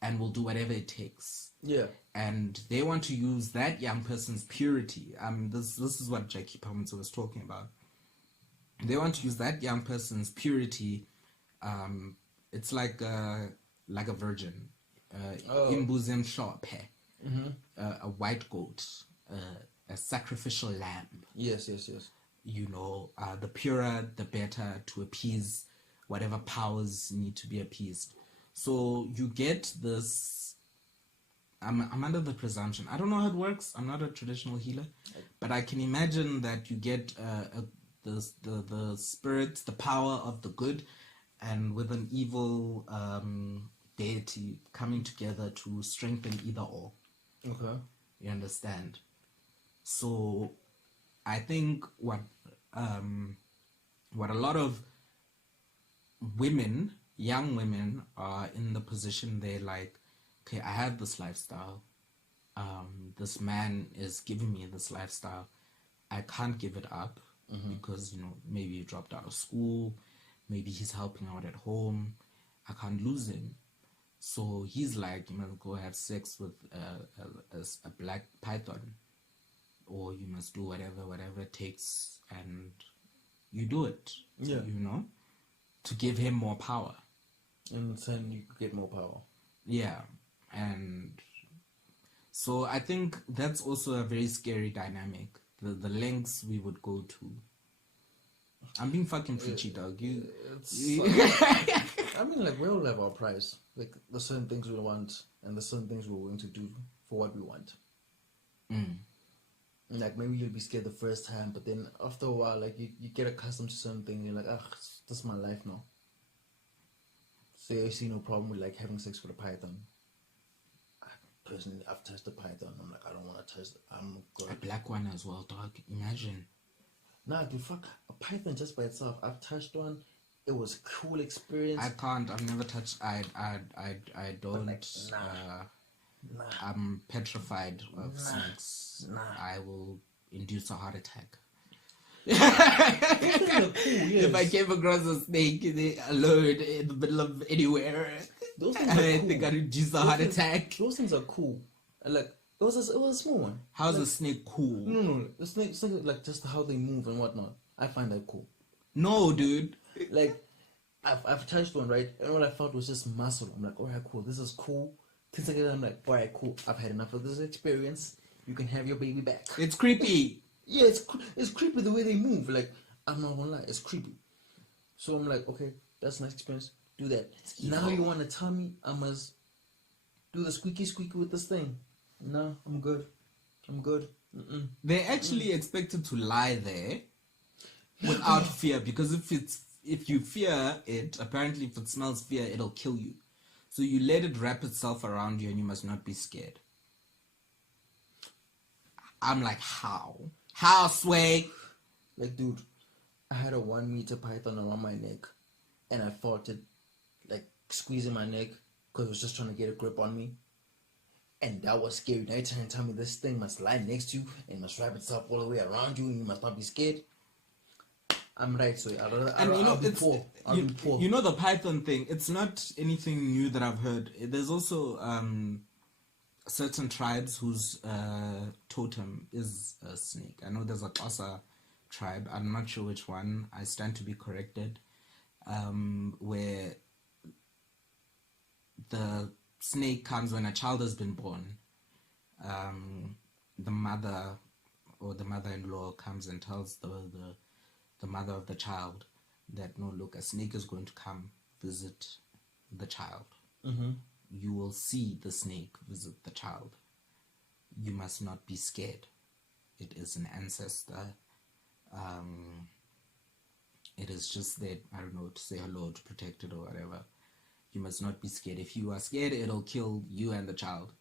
and will do whatever it takes. Yeah. And they want to use that young person's purity. This is what Jackie Pamutsa was talking about. They want to use that young person's purity. It's like a virgin. Imbuzi mhlophe. A white goat. A sacrificial lamb. Yes. The purer, the better, to appease whatever powers need to be appeased. So you get this. I'm under the presumption. I don't know how it works. I'm not a traditional healer, but I can imagine that you get the spirits, the power of the good, and with an evil deity coming together to strengthen either or. Okay. You understand? So I think what a lot of women, young women, are in the position they're like, okay, I have this lifestyle. This man is giving me this lifestyle. I can't give it up because, maybe he dropped out of school. Maybe he's helping out at home. I can't lose him. So he's like, you must go have sex with a black python. Or you must do whatever it takes. And you do it. Yeah. To give him more power. And then you get more power. Yeah. And so I think that's also a very scary dynamic. The lengths we would go to I'm being fucking preachy, dog. I mean, like, we all have our price. Like, there's certain things we want, and there's certain things we're willing to do for what we want. Like, maybe you'll be scared the first time, but then after a while, like, you get accustomed to something, you're like, this is my life now. So I see no problem with, like, having sex with a python. Personally, I've touched a python. I'm like, I don't want to touch it. I'm good. A black one as well, dog. Imagine. Nah, dude, fuck. A python just by itself. I've touched one. It was a cool experience. I can't. I've never touched. I don't. Like, nah. I'm petrified of snakes. I will induce a heart attack. Cool, yes. If I came across a snake alone in the middle of anywhere, those things I cool. think I'd induce a heart attack. Those things are cool. And like, it was a small one. How's like, a snake cool? No. The snake, like, just how they move and whatnot. I find that cool. No, dude. Like, I've touched one, right? And all I felt was just muscle. I'm like, alright, cool. This is cool. Things like that. I'm like, alright, cool. I've had enough of this experience. You can have your baby back. It's creepy. Yeah, it's creepy the way they move. Like, I'm not gonna lie, it's creepy. So I'm like, okay, that's a nice experience. Do that. Now you want to tell me I must do the squeaky with this thing? No, I'm good. They're actually expected to lie there without fear, because if you fear it, apparently if it smells fear, it'll kill you. So you let it wrap itself around you, and you must not be scared. I'm like, how? How, Sway? Like, dude, I had a 1 meter python around my neck, and I felt it, like, squeezing my neck because it was just trying to get a grip on me. And that was scary. Now you're trying to tell me this thing must lie next to you and must wrap itself all the way around you and you must not be scared. I'm right, so I'll be poor. You know the python thing, it's not anything new that I've heard. There's also certain tribes whose totem is a snake. I know there's a Xhosa tribe, I'm not sure which one, I stand to be corrected, where the snake comes when a child has been born. The mother or the mother-in-law comes and tells the mother of the child that, no, look, a snake is going to come visit the child. You will see the snake visit the child. You must not be scared. It is an ancestor. It is just there, I don't know, to say hello, to protect it or whatever. You must not be scared. If you are scared, it'll kill you and the child.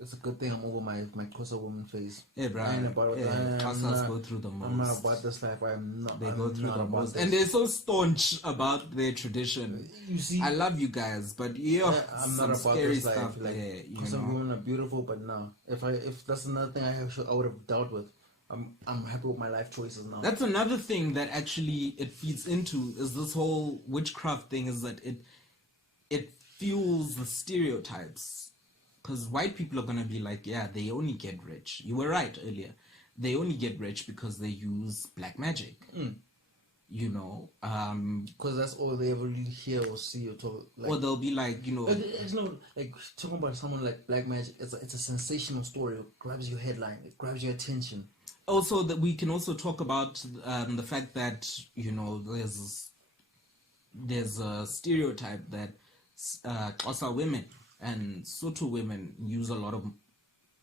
It's a good thing I'm over my Xhosa woman phase. Yeah, bro. Xhosas go through the most. I'm not about this life. They go through the most. And they're so staunch about their tradition. You see, I love you guys, but I'm not about scary this life. stuff Like, there. Xhosa women are beautiful, but no. If that's another thing I would have dealt with. I'm happy with my life choices now. That's another thing that actually it feeds into, is this whole witchcraft thing, is that it fuels the stereotypes. Because white people are going to be like, yeah, they only get rich. You were right earlier. They only get rich because they use black magic. You know? Because that's all they ever really hear or see or talk. Like, or they'll be like, you know... It's no, like, talking about someone like black magic, it's a sensational story. It grabs your headline. It grabs your attention. Also, that we can also talk about the fact that, you know, there's a stereotype that Xhosa women and Sotho women use a lot of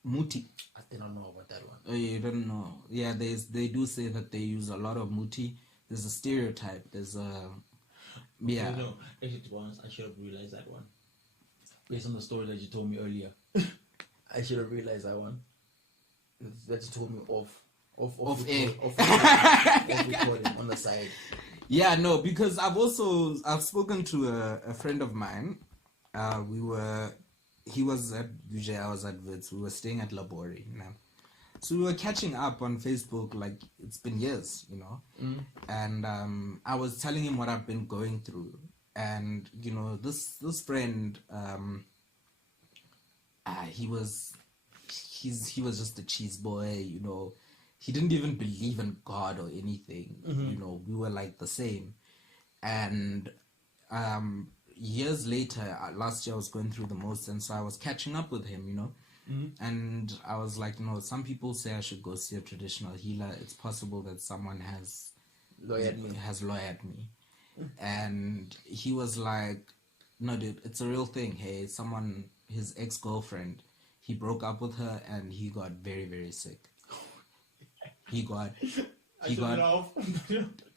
muti. I don't know about that one. Oh, you don't know? Yeah, they do say that they use a lot of muti. There's a stereotype. There's a... Yeah. No, actually, to be honest, I should have realized that one. Based on the story that you told me earlier. I should have realized that one. That you told me off air. Off recording on the side. Yeah, no, because I've spoken to a friend of mine. He was at UJ, I was at Wits. We were staying at Labori, you know. So we were catching up on Facebook, like, it's been years, you know. And I was telling him what I've been going through. And, you know, this friend, he was just a cheese boy, you know. He didn't even believe in God or anything. You know, we were like the same. And years later, last year I was going through the most, and so I was catching up with him, you know. And I was like, no, some people say I should go see a traditional healer. It's possible that someone has has lawyered me. And he was like, no, dude, it's a real thing. Hey, his ex-girlfriend, he broke up with her and he got very, very sick. He got... laugh.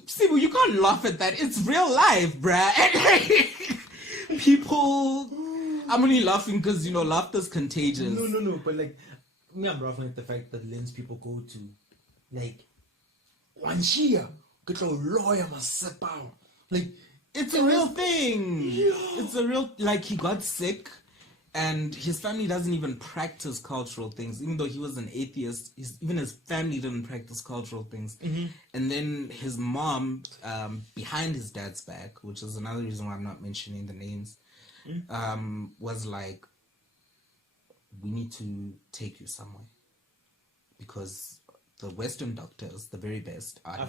See, well, you can't laugh at that. It's real life, bruh. People... I'm only laughing because, laughter's contagious. No, but like, me, I'm laughing at the fact that lens people go to, like, one year, get a lawyer must step out. Like, it's a real thing. Yeah. It's a real, like, he got sick and his family doesn't even practice cultural things. Even though he was an atheist, even his family didn't practice cultural things. Mm-hmm. And then his mom, behind his dad's back, which is another reason why I'm not mentioning the names, was like, we need to take you somewhere. Because the Western doctors, the very best, are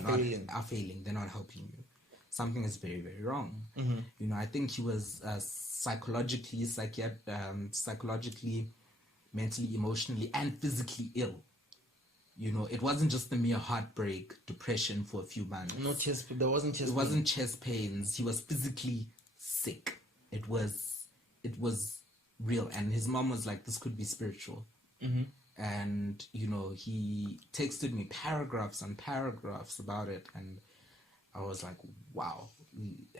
failing. They're not helping you. Something is very, very wrong. Mm-hmm. I think he was psychologically, mentally, emotionally, and physically ill. It wasn't just the mere heartbreak, depression for a few months. There wasn't chest. It wasn't chest pains. He was physically sick. It was real. And his mom was like, this could be spiritual. Mm-hmm. And, he texted me paragraphs and paragraphs about it. And I was like, wow.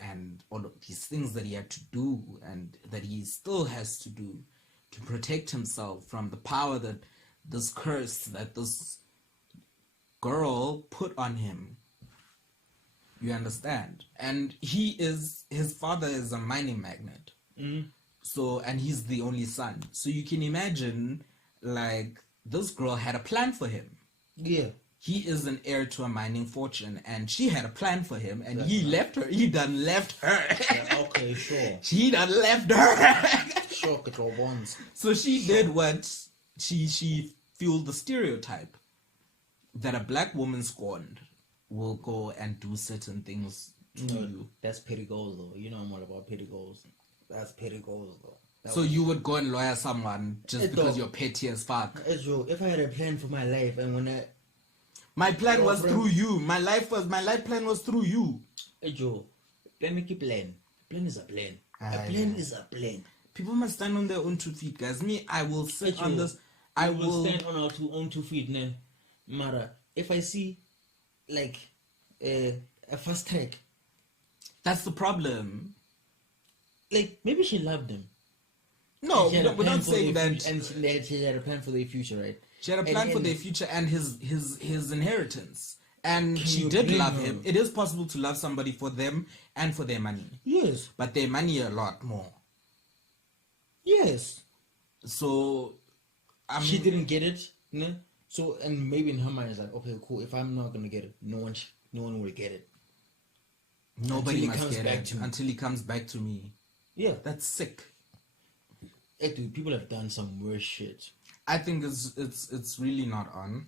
And all of these things that he had to do and that he still has to do to protect himself from the power that this curse that this girl put on him. You understand? And his father is a mining magnate. Mm-hmm. So, and he's the only son. So you can imagine, like, this girl had a plan for him. Yeah. He is an heir to a mining fortune, and she had a plan for him, and he left her. He done left her. Yeah, okay, sure. He done left her. Sure, control bonds. So she did what she fueled the stereotype that a black woman scorned will go and do certain things to you. That's petty goals, though. You know I'm all about petty goals. That's petty goals, though. So you would go and lawyer someone just because you're petty as fuck. If I had a plan for my life, and when my plan was through you. My life plan was through you. Hey Joe, plan make a plan. Plan is a plan. A plan is a plan. People must stand on their own 2 feet, guys. Me, I will sit on this. I will stand on our own 2 feet, now. Mara, if I see like a fast track, that's the problem. Like maybe she loved him. No, we're not saying that. And she had a plan for their future, right? She had a plan for their future and his inheritance. And she did love him. It is possible to love somebody for them and for their money. Yes. But their money a lot more. Yes. So, she didn't get it. No? So, and maybe in her mind it's like, okay, cool. If I'm not going to get it, no one will get it. Nobody must get it until he comes back to me. Yeah. That's sick. Hey, dude, people have done some worse shit. I think it's really not on.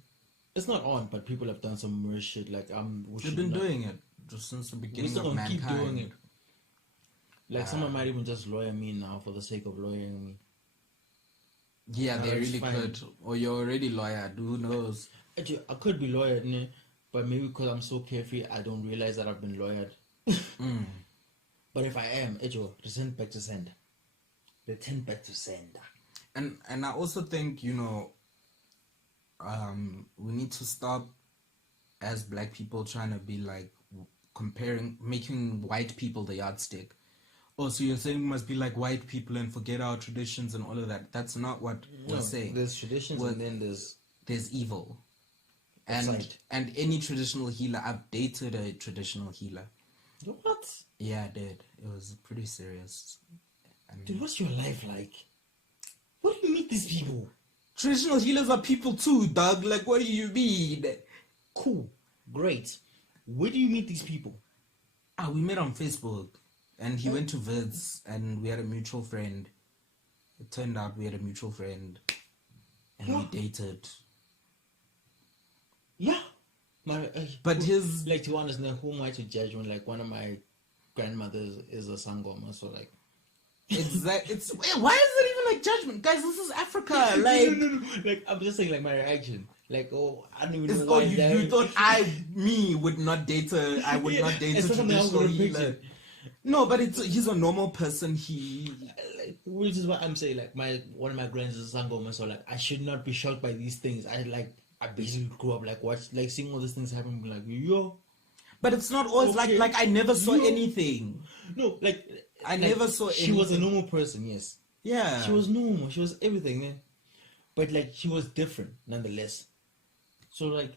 It's not on, but people have done some worse shit. Like they've been doing it just since the beginning of mankind. Keep doing it. Like someone might even just lawyer me now for the sake of lawyering me. Yeah, they really could. Or you're already lawyered. Who knows? Actually, I could be lawyered, but maybe because I'm so carefree, I don't realize that I've been lawyered. But if I am, return back to sender. Return back to sender. And I also think, we need to stop as black people trying to be like making white people the yardstick. Oh, so you're saying we must be like white people and forget our traditions and all of that. That's not what we're saying. There's traditions and then there's evil. And any traditional healer, I've dated a traditional healer. What? Yeah, I did. It was pretty serious. Dude, what's your life like? Where do you meet these people? Traditional healers are people too, dog. Like, what do you mean? Cool. Great. Where do you meet these people? We met on Facebook. And he went to Vids, and we had a mutual friend. It turned out we had a mutual friend. And we dated. Yeah. But his... Like, to be honest, who am I to judge when, like, one of my grandmothers is a Sangoma, so, like... Why is it even like judgment? Guys, this is Africa. Like, no. Like, I'm just saying, like, my reaction. Like, oh, I don't even It's, know why. you thought me would not date a, I would not date a it's something I'm traditional gonna healer. picture. No, but he's a normal person. He, Like, which is what I'm saying. Like, one of my grands is a sangoma, so like I should not be shocked by these things. I basically grew up like seeing all these things happen, like yo. but it's not always Okay. like I never saw Yo. anything. No, like I like, never saw She was a anything. normal person, yes. Yeah, She was normal. She was everything, man. But like she was different, nonetheless. So like,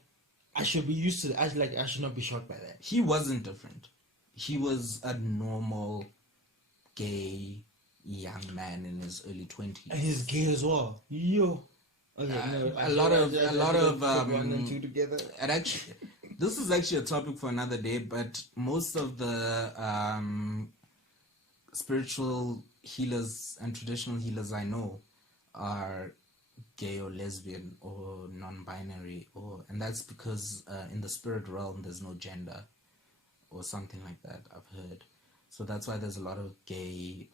I should be used to that. I should not be shocked by that. he wasn't different. He was a normal, gay, young man in his early 20s. And he's gay as well. Yo. Okay, A lot of one and two together. and actually, this is actually a topic for another day. But most of the spiritual healers and traditional healers I know are gay or lesbian or non-binary, and that's because in the spirit realm there's no gender or something like that, I've heard. So that's why there's a lot of gay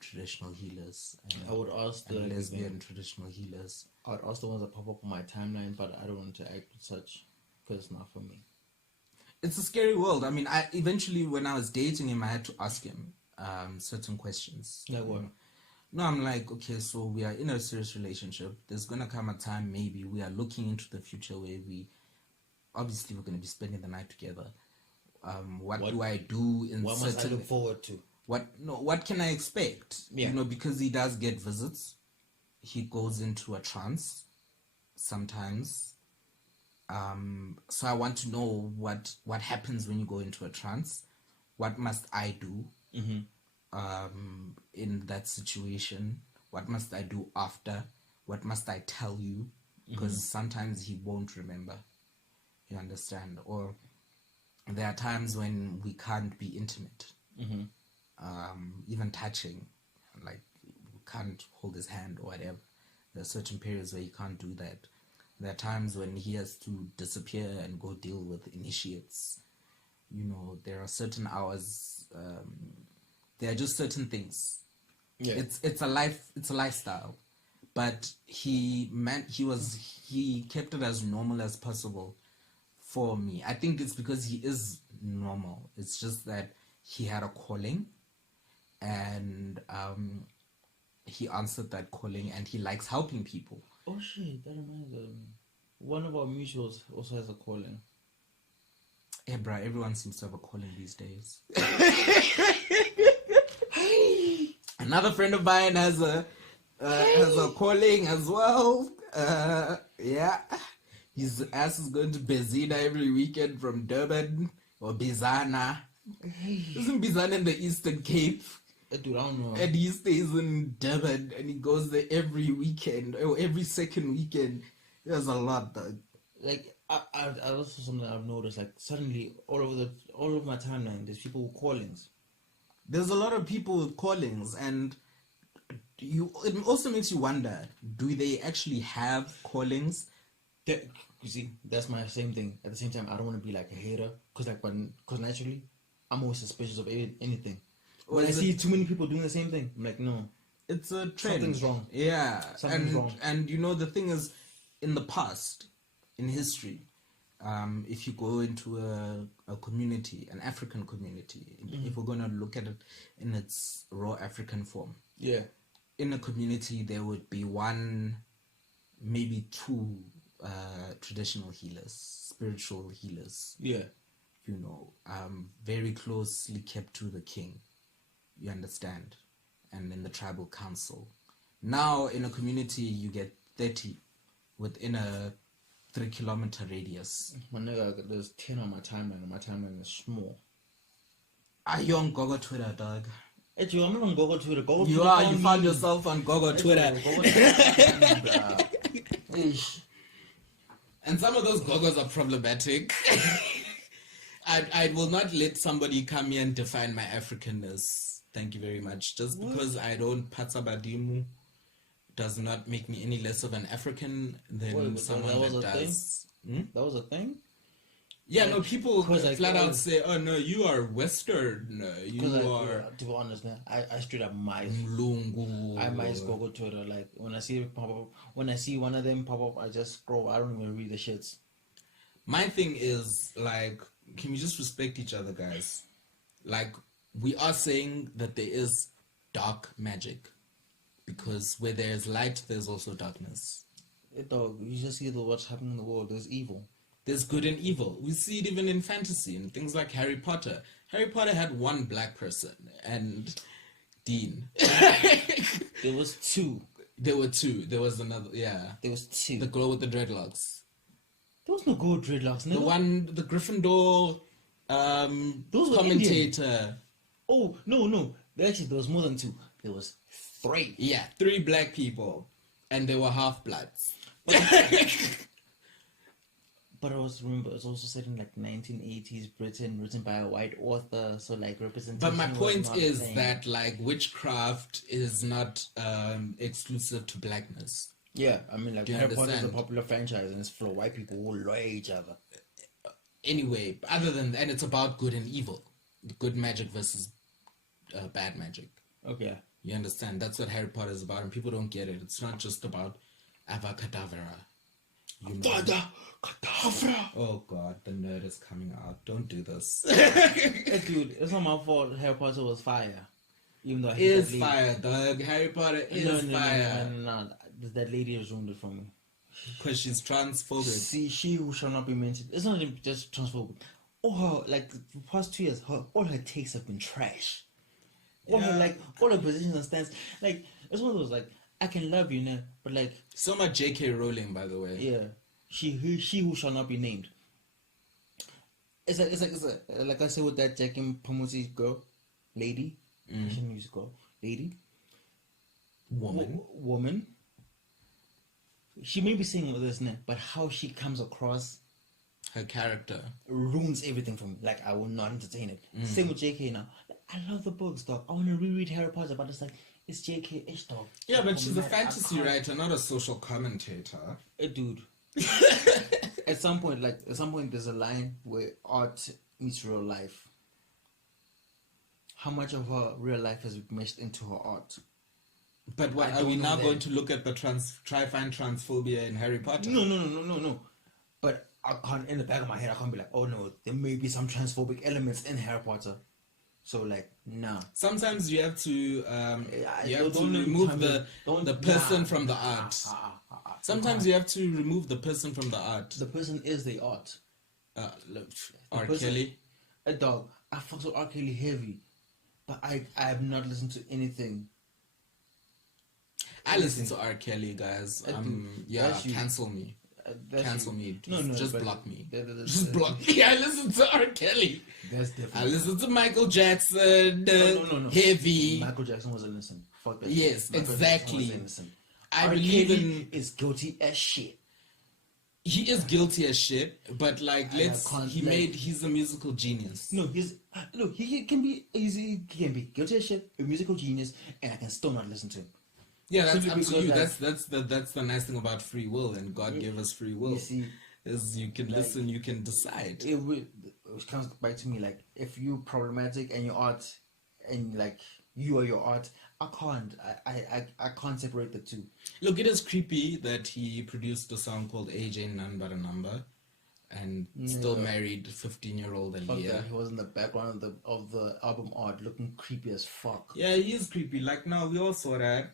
traditional healers and, I would ask the lesbian traditional healers. I would ask the ones that pop up on my timeline, but I don't want to act such because it's not for me. It's a scary world. I mean, I eventually, when I was dating him, I had to ask him certain questions. Like what? No, I'm like, okay, so we are in a serious relationship. There's gonna come a time, maybe we are looking into the future where we're gonna be spending the night together. What do I do in What certain? must I look forward to? What can I expect? Yeah. You know, because he does get visits. He goes into a trance sometimes. So I want to know what happens when you go into a trance. What must I do in that situation? What must I do after? What must I tell you? Because sometimes he won't remember. You understand? Or there are times when we can't be intimate. Even touching, like we can't hold his hand or whatever. There are certain periods where he can't do that. There are times when he has to disappear and go deal with initiates. You know, there are certain hours. There are just certain things. Yeah. It's a lifestyle, but he kept it as normal as possible for me. I think it's because he is normal. It's just that he had a calling, and he answered that calling, and he likes helping people. Oh shit, that reminds me. One of our mutuals also has a calling. Yeah, bruh, everyone seems to have a calling these days. Another friend of mine has a calling as well. Yeah, his ass is going to Bezina every weekend from Durban or Bizana. Isn't Bizana in the Eastern Cape? Dude, I don't know. And he stays in Durban and he goes there every weekend or every second weekend. There's a lot, though. Like I also something I've noticed. Like suddenly, all over my timeline, there's people with callings. There's a lot of people with callings, and it also makes you wonder: do they actually have callings? You see, that's my same thing. At the same time, I don't want to be like a hater, because naturally, I'm always suspicious of anything. When I see too many people doing the same thing, I'm like, no, it's a trend. Something's wrong. Yeah, Something's wrong. And you know, the thing is, in the past, in history, if you go into a community, an African community, if we're going to look at it in its raw African form, yeah, in a community there would be one, maybe two traditional healers, spiritual healers. yeah, You know, very closely kept to the king. You understand? And in the tribal council. Now, in a community, you get 30 within a 3-kilometer radius. my nigga, there's 10 on my timeline, and my timeline is small. Are you on Gogo Twitter, dog? Hey, Joe, I'm not on Google Twitter. Google You Twitter are. found You me. found yourself on Gogo Twitter. And some of those gogos are problematic. I will not let somebody come here and define my Africanness. Thank you very much. Just because I don't patsabadimu does not make me any less of an African than someone that does. That was a thing? Yeah, no, people 'Cause, like, flat out say, "Oh no, you are Western. You Because are to be honest, man, I straight up mice. Mlungu." I mice go Twitter. Like when I see it pop up, when I see one of them pop up, I just scroll. I don't even read the shits. My thing is like, can we just respect each other, guys? Like, we are saying that there is dark magic, because where there is light, there's also darkness. Dog, you just see what's happening in the world. There's evil. There's good and evil. We see it even in fantasy and things like Harry Potter. Harry Potter had one black person, and Dean. There was two. There were two. There was another. Yeah, There was two. the girl with the dreadlocks. There was no gold dreadlocks. The one, the Gryffindor Those were commentator. Oh no! Actually, there was more than two. There was three. Yeah, 3 black people, and they were half bloods. But I was remember it's also set in like 1980s Britain, written by a white author. So like representation. But my point was not is thing. that like witchcraft is not exclusive to blackness. Yeah, I mean like Do you Harry Potter is a understand? popular franchise and it's full of white people who love each other. Anyway, other than that, it's about good and evil, good magic versus bad magic. Okay. You understand? That's what Harry Potter is about, and people don't get it. It's not just about Avacadavra. You know? Cadavra. Oh God, the nerd is coming out. Don't do this. Dude, it's not my fault. Harry Potter was fire. Even though I hate Is that lady. fire, dog. Harry Potter is fire. No. That lady has ruined it for me. Because she's transphobic. See, she who shall not be mentioned. It's not even just transphobic. All her, like, the past 2 years, all her takes have been trash. All her positions and stands. Like, it's one of those, like, I can love you now, but, like... So much J.K. Rowling, by the way. Yeah. She who shall not be named. It's like I said with that Jack and Pomozi's girl, lady. I shouldn't use girl. Lady. Woman. She may be saying all this now, but how she comes across Her character. ruins everything for me. Like, I will not entertain it. Same with JK now. I love the books, dog. I want to reread Harry Potter, but it's like, it's JK-ish, dog. Yeah, but Oh, she's a man, fantasy writer, not a social commentator. Dude. At some point, there's a line where art meets real life. How much of her real life has meshed into her art? But what, I are we don't know now that. going to look at the find transphobia in Harry Potter? No. But I can't, in the back of my head, I can't be like, oh no, there may be some transphobic elements in Harry Potter. So like, nah. Sometimes you have to Don't remove tell me- don't- the person nah. from the art. Sometimes you have to remove the person from the art. The person is the art. Look, R. person- Kelly. A dog. I fuck with R. Kelly heavy, but I have not listened to anything. I listen to R. Kelly, guys. that's you. Cancel me. Cancel me. No, Just but- block me. That's Just block me. I listen to R. Kelly. different. I listen to Michael Jackson. No. Heavy. Michael Jackson was innocent. Fuck that. Yes, shit. Michael exactly. Jackson was innocent. I R. believe Kelly in. is guilty as shit. He is guilty as shit, but like, can't, he's a musical genius. No, he can be easy. He can be guilty as shit, a musical genius, and I can still not listen to him. Yeah, that's Simply up to because, you. like- That's the nice thing about free will, and God gave us free will. You see, Is you can listen, you can decide. it comes back to me like, if you problematic and your art, and like you are your art, I can't separate the two. Look, it is creepy that he produced a song called "Age Ain't None But a Number," and still married 15-year-old Fuck Aaliyah. that. He was in the background of the album art, looking creepy as fuck. Yeah, he is creepy. Like, no, we all saw that.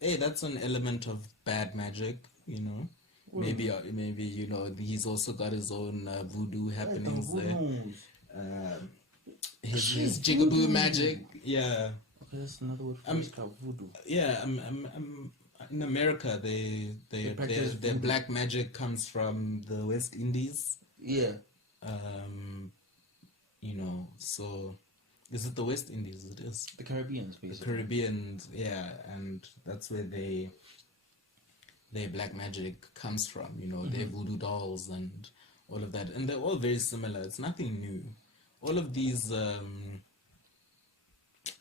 Hey, that's an element of bad magic, you know. Maybe you know, he's also got his own voodoo happenings Who there. knows? His jigaboo magic. Yeah. Okay, that's another word for it's called voodoo. Yeah, in America, their practice black magic comes from the West Indies. Yeah. You know, so is it the West Indies? It is The Caribbeans, the basically. Caribbean, yeah, and that's where their black magic comes from. You know, their voodoo dolls and all of that, and they're all very similar. It's nothing new. All of these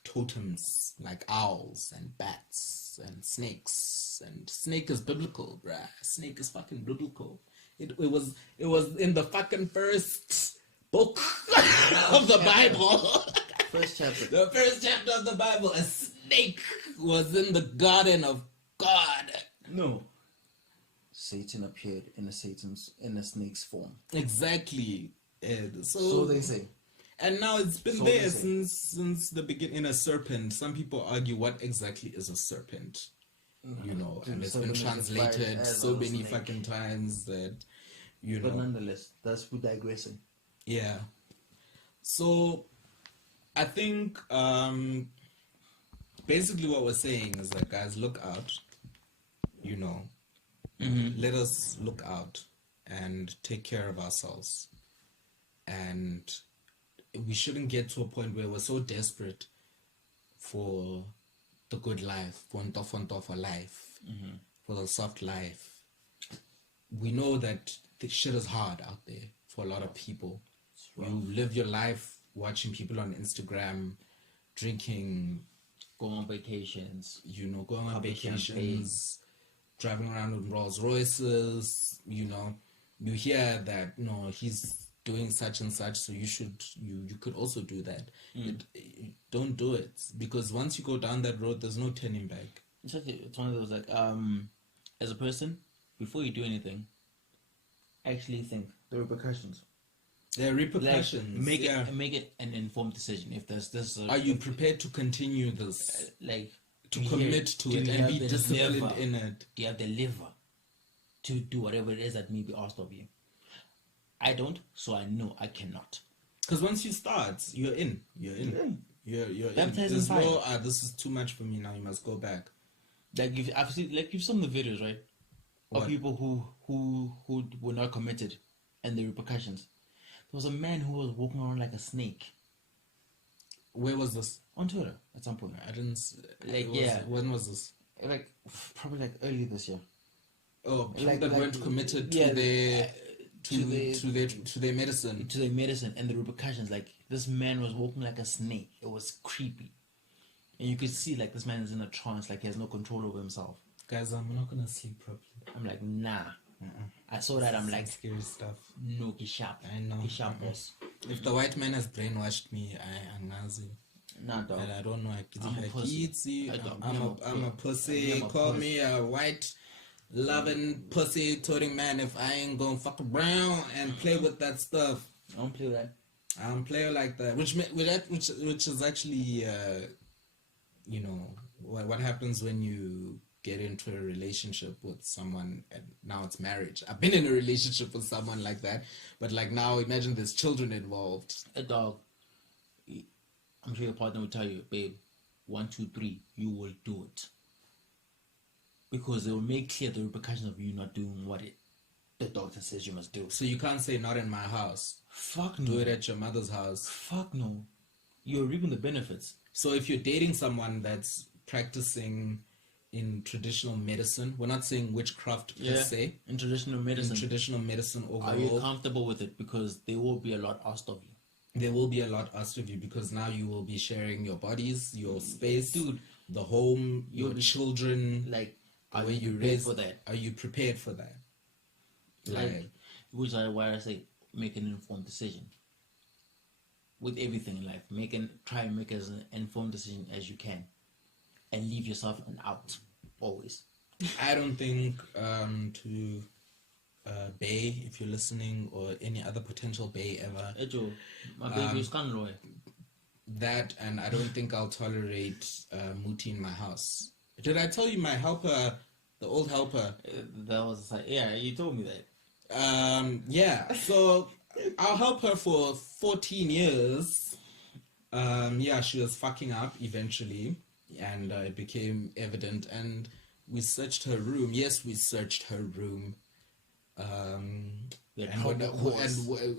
totems like owls and bats and snakes, and snake is biblical, bruh. Snake is fucking biblical. It was in the fucking first book of the Bible. First chapter. The first chapter of the Bible. A snake was in the garden of God. No. Satan appeared in a snake's form. Exactly. And So they say. And now it's been So there they say. since the beginning. A serpent. Some people argue what exactly is a serpent. You know, and it's been translated so many fucking times that, you know. But nonetheless, that's we're digressing. Yeah. So, I think basically what we're saying is that, guys, look out. You know, let us look out and take care of ourselves. And we shouldn't get to a point where we're so desperate for the good life, for life, for the soft life. We know that the shit is hard out there for a lot of people. You live your life watching people on Instagram drinking, Going on vacations. you know, going on vacations, driving around with Rolls Royces, you know. You hear that, no, he's doing such and such, so you could also do that. Don't do it, because once you go down that road, there's no turning back. It's one of those, like, as a person, before you do anything, actually think the repercussions. There are repercussions. Like, make it an informed decision. If there's this, are you prepared to continue this? Like, To commit to it and be disciplined liver, in it? Do you have the liver to do whatever it is that may be asked of you? I don't, so I know I cannot. Because once you start, you're in. You're in. You're in. There's no, this is too much for me now. You must go back. Like you've seen the videos, right? What? Of people who were not committed, and the repercussions. There was a man who was walking around like a snake. Where was this? On Twitter at some point. I didn't. When was this? Like probably like early this year. Oh, people Like- that like- weren't committed to yeah, their to their medicine. To their medicine and the repercussions. Like this man was walking like a snake. It was creepy, and you could see like this man is in a trance. Like he has no control over himself. Guys, I'm not gonna sleep properly. I'm like, nah. I saw that. I'm like, scary stuff. no, he's sharp. I know. He's sharp, boss. If the white man has brainwashed me, I'm Nazi. Nah, dog. And I don't know. I'm a pussy. I'm a pussy. Call me a white, loving, pussy toting man if I ain't gonna fuck around and play with that stuff. I don't play with that. I don't play like that. Which is actually, you know, what happens when you get into a relationship with someone and now it's marriage. I've been in a relationship with someone like that, but like now imagine there's children involved. A dog. I'm sure your partner will tell you, babe, 1, 2, 3, you will do it. Because they will make clear the repercussions of you not doing what the doctor says you must do. So you can't say not in my house. Fuck no. Do it at your mother's house. Fuck no. You're reaping the benefits. So if you're dating someone that's practicing in traditional medicine, we're not saying witchcraft per se. In traditional medicine. In traditional medicine overall. Are you comfortable with it? Because there will be a lot asked of you. There will be a lot asked of you because now you will be sharing your bodies, your space, dude, the home, your children, like the are way you you prepared raise. for that? Are you prepared for that? Like, which is why I say make an informed decision. With everything in life, try and make as an informed decision as you can, and leave yourself an out always. I don't think to Bay, if you're listening, or any other potential Bay ever. Ejo, my baby is Conroy. That, and I don't think I'll tolerate Muti in my house. Did I tell you my helper, the old helper? That was like, yeah, you told me that. Yeah, so I'll help her for 14 years. Yeah, she was fucking up eventually, and it became evident, and we searched her room. Yes, we searched her room.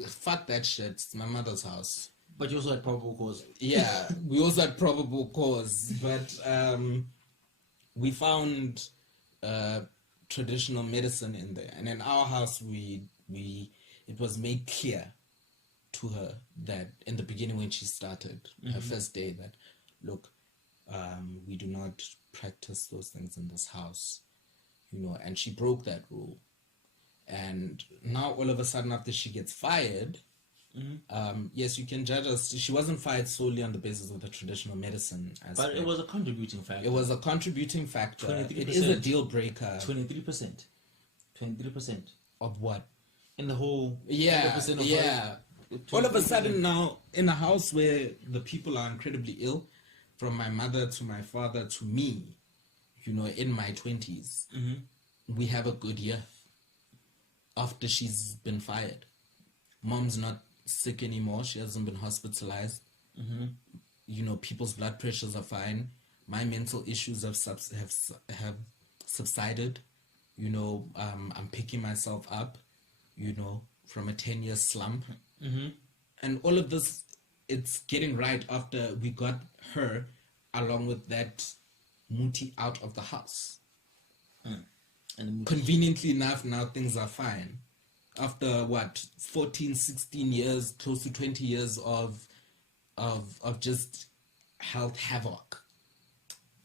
Fuck that shit. It's my mother's house. But you also had probable cause. Yeah, we also had probable cause, but we found traditional medicine in there, and in our house, it was made clear to her that in the beginning when she started her first day that, look, we do not practice those things in this house, you know, and she broke that rule. And now all of a sudden after she gets fired, yes, you can judge us. She wasn't fired solely on the basis of the traditional medicine aspect. But it was a contributing factor. It was a contributing factor. 23%. It is a deal breaker. 23%. 23%. Of what? In the whole... Yeah, 100% of yeah. All of a sudden now, in a house where the people are incredibly ill, from my mother to my father to me, you know, in my 20s, we have a good year after she's been fired. Mom's not sick anymore. She hasn't been hospitalized. You know, people's blood pressures are fine. My mental issues have subsided. You know, I'm picking myself up, you know, from a 10-year slump. And all of this, it's getting right after we got her, along with that Muti, out of the house. And conveniently enough, now things are fine. After what, 14, 16 years, close to 20 years of just health havoc.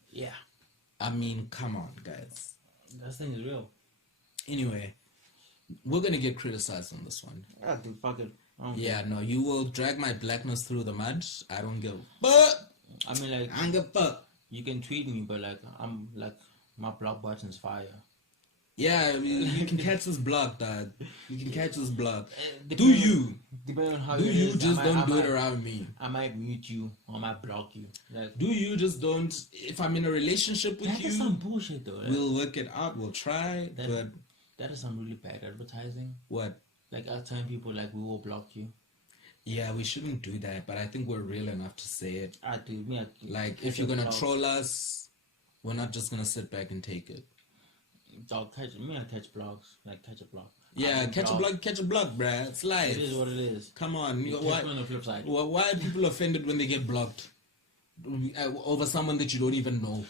Yeah. I mean, come on, guys. That thing is real. Anyway, we're gonna get criticized on this one. Yeah, dude, fuck it. Yeah, no, you will drag my blackness through the mud. I don't give a fuck. I mean, like, I don't give a fuck. You can tweet me, but like, I'm like, my block button's fire. Yeah, you can catch this block, dad. You can catch this block. Depending on how do you is, just don't do it around me? I might mute you or I might block you. Like, do you just don't? If I'm in a relationship with you, that is some bullshit though. Like, we'll work it out. We'll try. But that is some really bad advertising. What? Like, I'm telling people like we will block you. Yeah, we shouldn't do that. But I think we're real enough to say it. Like, if you're gonna troll us, we're not just gonna sit back and take it. Dog, I catch blogs. Like, catch a blog. Yeah, catch a blog, bruh. It's life. It is what it is. Come on. Why, on the flip side. Why are people offended when they get blocked? Over someone that you don't even know?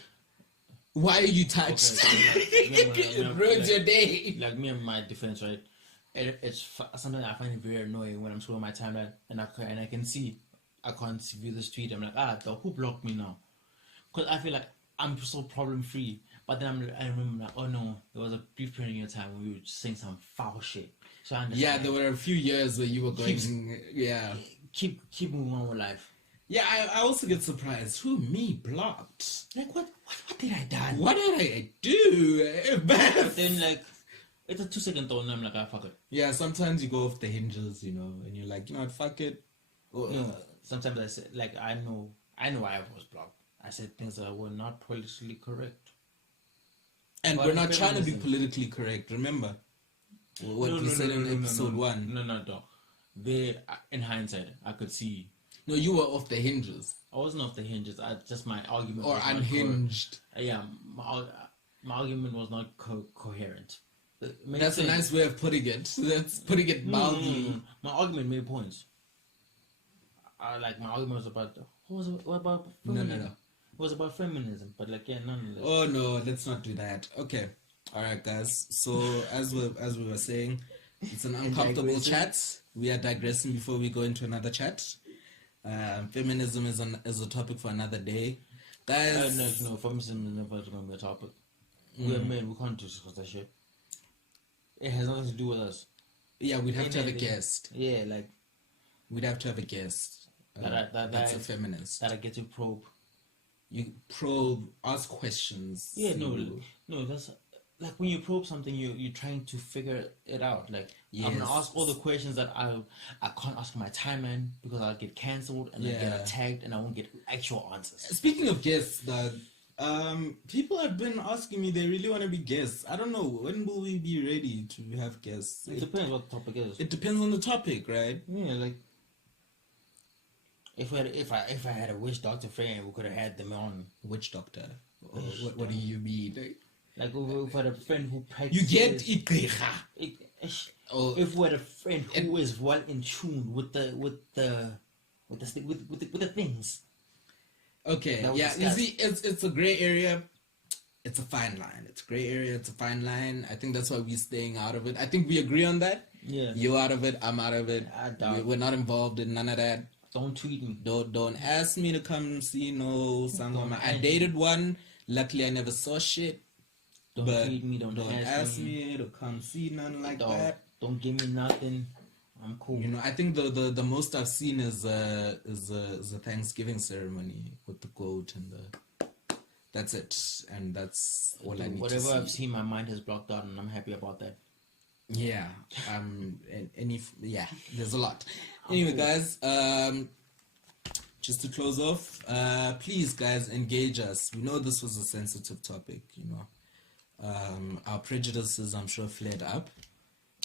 Why are you touched? Okay, it ruins your day. Like, me and my defense, right? It's something I find it very annoying when I'm scrolling my timeline and I can see, I can't view this tweet. I'm like, dog, who blocked me now? Because I feel like I'm so problem free. But then I remember like, oh no, there was a brief period in your time when we were saying some foul shit. So I understand. Yeah, there were a few years where you were going, keep moving on with life. Yeah, I also get surprised. Who, me, blocked? Like, what did I do? What did I do? But then, like, it's a 2-second thought and I'm like, fuck it. Yeah, sometimes you go off the hinges, you know, and you're like, you know what, fuck it. Sometimes I say, like, I know I was blocked. I said things that were not politically correct. And we're not trying to be politically correct, remember? What we said in episode 1. No. In hindsight, I could see. No, you were off the hinges. I wasn't off the hinges. Just my argument. Or unhinged. Yeah, my argument was not coherent. That's a nice way of putting it. That's putting it mildly. My argument made points. My argument was about... What about feminism? No. It was about feminism, but like, yeah, nonetheless. Oh no, let's not do that. Okay, all right, guys. So as we were saying, it's an uncomfortable chat. We are digressing before we go into another chat. Feminism is a topic for another day, guys. No, feminism is never going to be a topic. We're men. We can't discuss that shit. It has nothing to do with us. Yeah, we'd have to have a guest. Yeah, like we'd have to have a guest. That's a feminist. That I get to probe. You probe, ask questions. Yeah, no, that's like when you probe something, you're trying to figure it out. Like, yes. I'm gonna ask all the questions that I can't ask on my timeline because I'll get cancelled and I get attacked and I won't get actual answers. Speaking of guests, people have been asking me they really want to be guests. I don't know, when will we be ready to have guests? It depends what the topic is. It depends on the topic, right? Yeah, like if I had a witch doctor friend, we could have had them on. Witch doctor? What do you mean? Like if we had a friend who practices... You get ikriha. If we had a friend who is well in tune with the things. Okay, yeah. You see, it's a gray area. It's a fine line. It's a gray area. It's a fine line. I think that's why we're staying out of it. I think we agree on that. Yeah. You're out of it. I'm out of it. We're not involved in none of that. Don't tweet me. Don't ask me to come see no sangoma. I dated one. Luckily, I never saw shit. Don't but treat me, don't ask me. don't come see nothing like don't, that. Don't give me nothing. I'm cool. You know, I think the most I've seen is the Thanksgiving ceremony with the goat and that's it, and that's all I need Whatever to see. I've seen, my mind has blocked out, and I'm happy about that. Yeah, there's a lot. Anyway, guys, just to close off, please, guys, engage us. We know this was a sensitive topic. You know, our prejudices, I'm sure, flared up.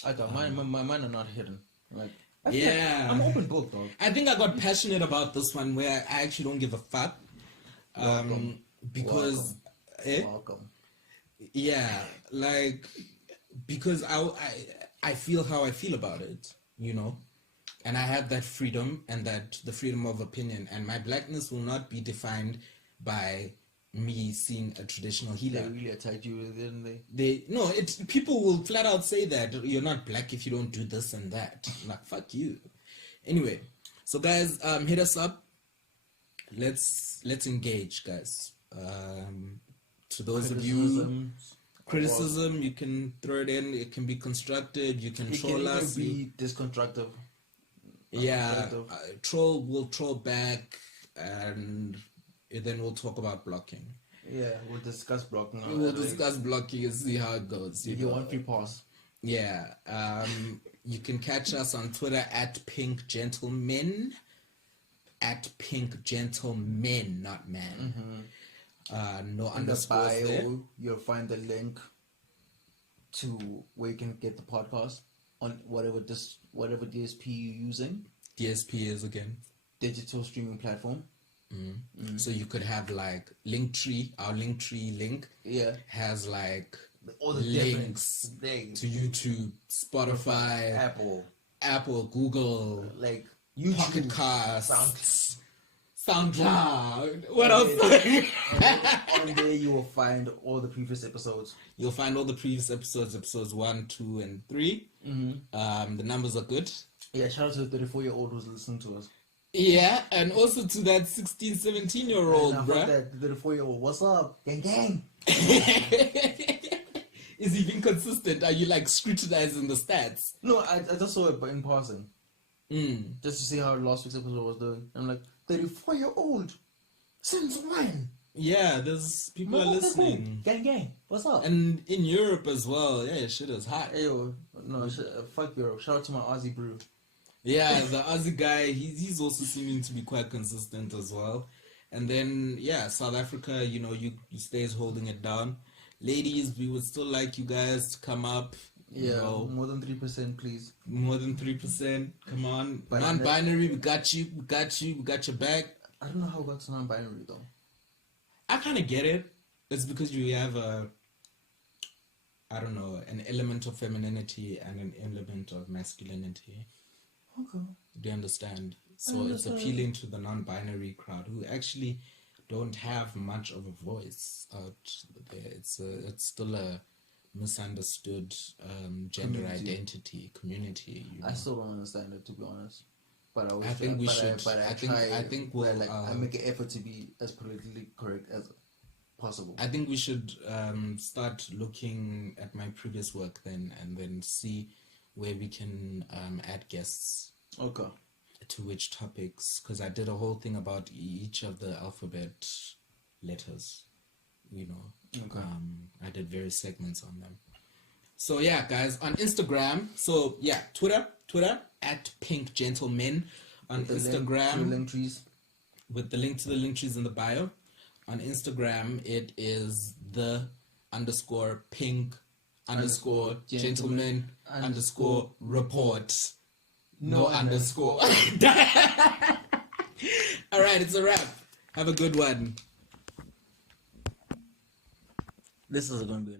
I got mine are not hidden. Like, Yeah, I'm open book, dog. I think I got passionate about this one where I actually don't give a fuck. Because Welcome. yeah, like because I feel how I feel about it, you know, and I have that freedom and that the freedom of opinion, and my blackness will not be defined by me seeing a traditional They healer. really attacked you, didn't they? People will flat out say that you're not black if you don't do this and that. I'm like, fuck you. Anyway, so guys, hit us up. Let's engage, guys. To those of you, criticism, you can throw it in. It can be constructive. You can troll us. It can be disconstructive. Yeah, we'll troll back, and then we'll talk about blocking. Yeah, we'll discuss blocking. We'll discuss blocking and see how it goes. You want free pass. Yeah. You can catch us on Twitter at Pink Gentlemen. At Pink Gentlemen, not man. No In the underscores bio, there. you'll find the link to where you can get the podcast on whatever DSP you're using. DSP is again. Digital streaming platform. So you could have like Linktree. Our Linktree link has like All the links different to YouTube, Spotify, Apple, Google, like YouTube, Pocket Casts, SoundCloud. SoundCloud. What else? On there you will find all the previous episodes. You'll find all the previous episodes 1, 2, and 3. The numbers are good. Yeah, shout out to the 34-year-old who's listening to us. Yeah, and also to that 16, 17-year-old, bruh. That 34-year-old, what's up? Gang, gang. Is he being consistent? Are you like scrutinizing the stats? No, I just saw it in passing. Just to see how last week's episode was doing. I'm like, 34-year-old? Since when? Yeah, there's people are listening. Gang, gang. What's up? And in Europe as well. Yeah, shit is hot. Ayo, no, fuck Europe. Shout out to my Aussie brew. Yeah, the Aussie guy, he's also seeming to be quite consistent as well. And then, yeah, South Africa, you know, you stays holding it down. Ladies, we would still like you guys to come up. Yeah, you know, more than 3%, please. more than 3%. Come on. Non-binary, we got you. We got your back. I don't know how it got to non-binary, though. I kind of get it. It's because you have an element of femininity and an element of masculinity. Okay. Do you understand? So it's appealing to the non-binary crowd who actually don't have much of a voice out there. It's still a misunderstood gender identity community. You know? I still don't understand it, to be honest. But I, I think we should. I think we'll. I make an effort to be as politically correct as possible. I think we should start looking at my previous work then, and then see where we can add guests. Okay. To which topics? Because I did a whole thing about each of the alphabet letters. You know. Okay. I did various segments on them. So yeah, guys, on Instagram. So yeah, Twitter at Pink Gentlemen on Instagram. With the link to the link trees in the bio. On Instagram, it is the _pink _gentleman _report. No underscore. All right, it's a wrap. Have a good one. This is going to be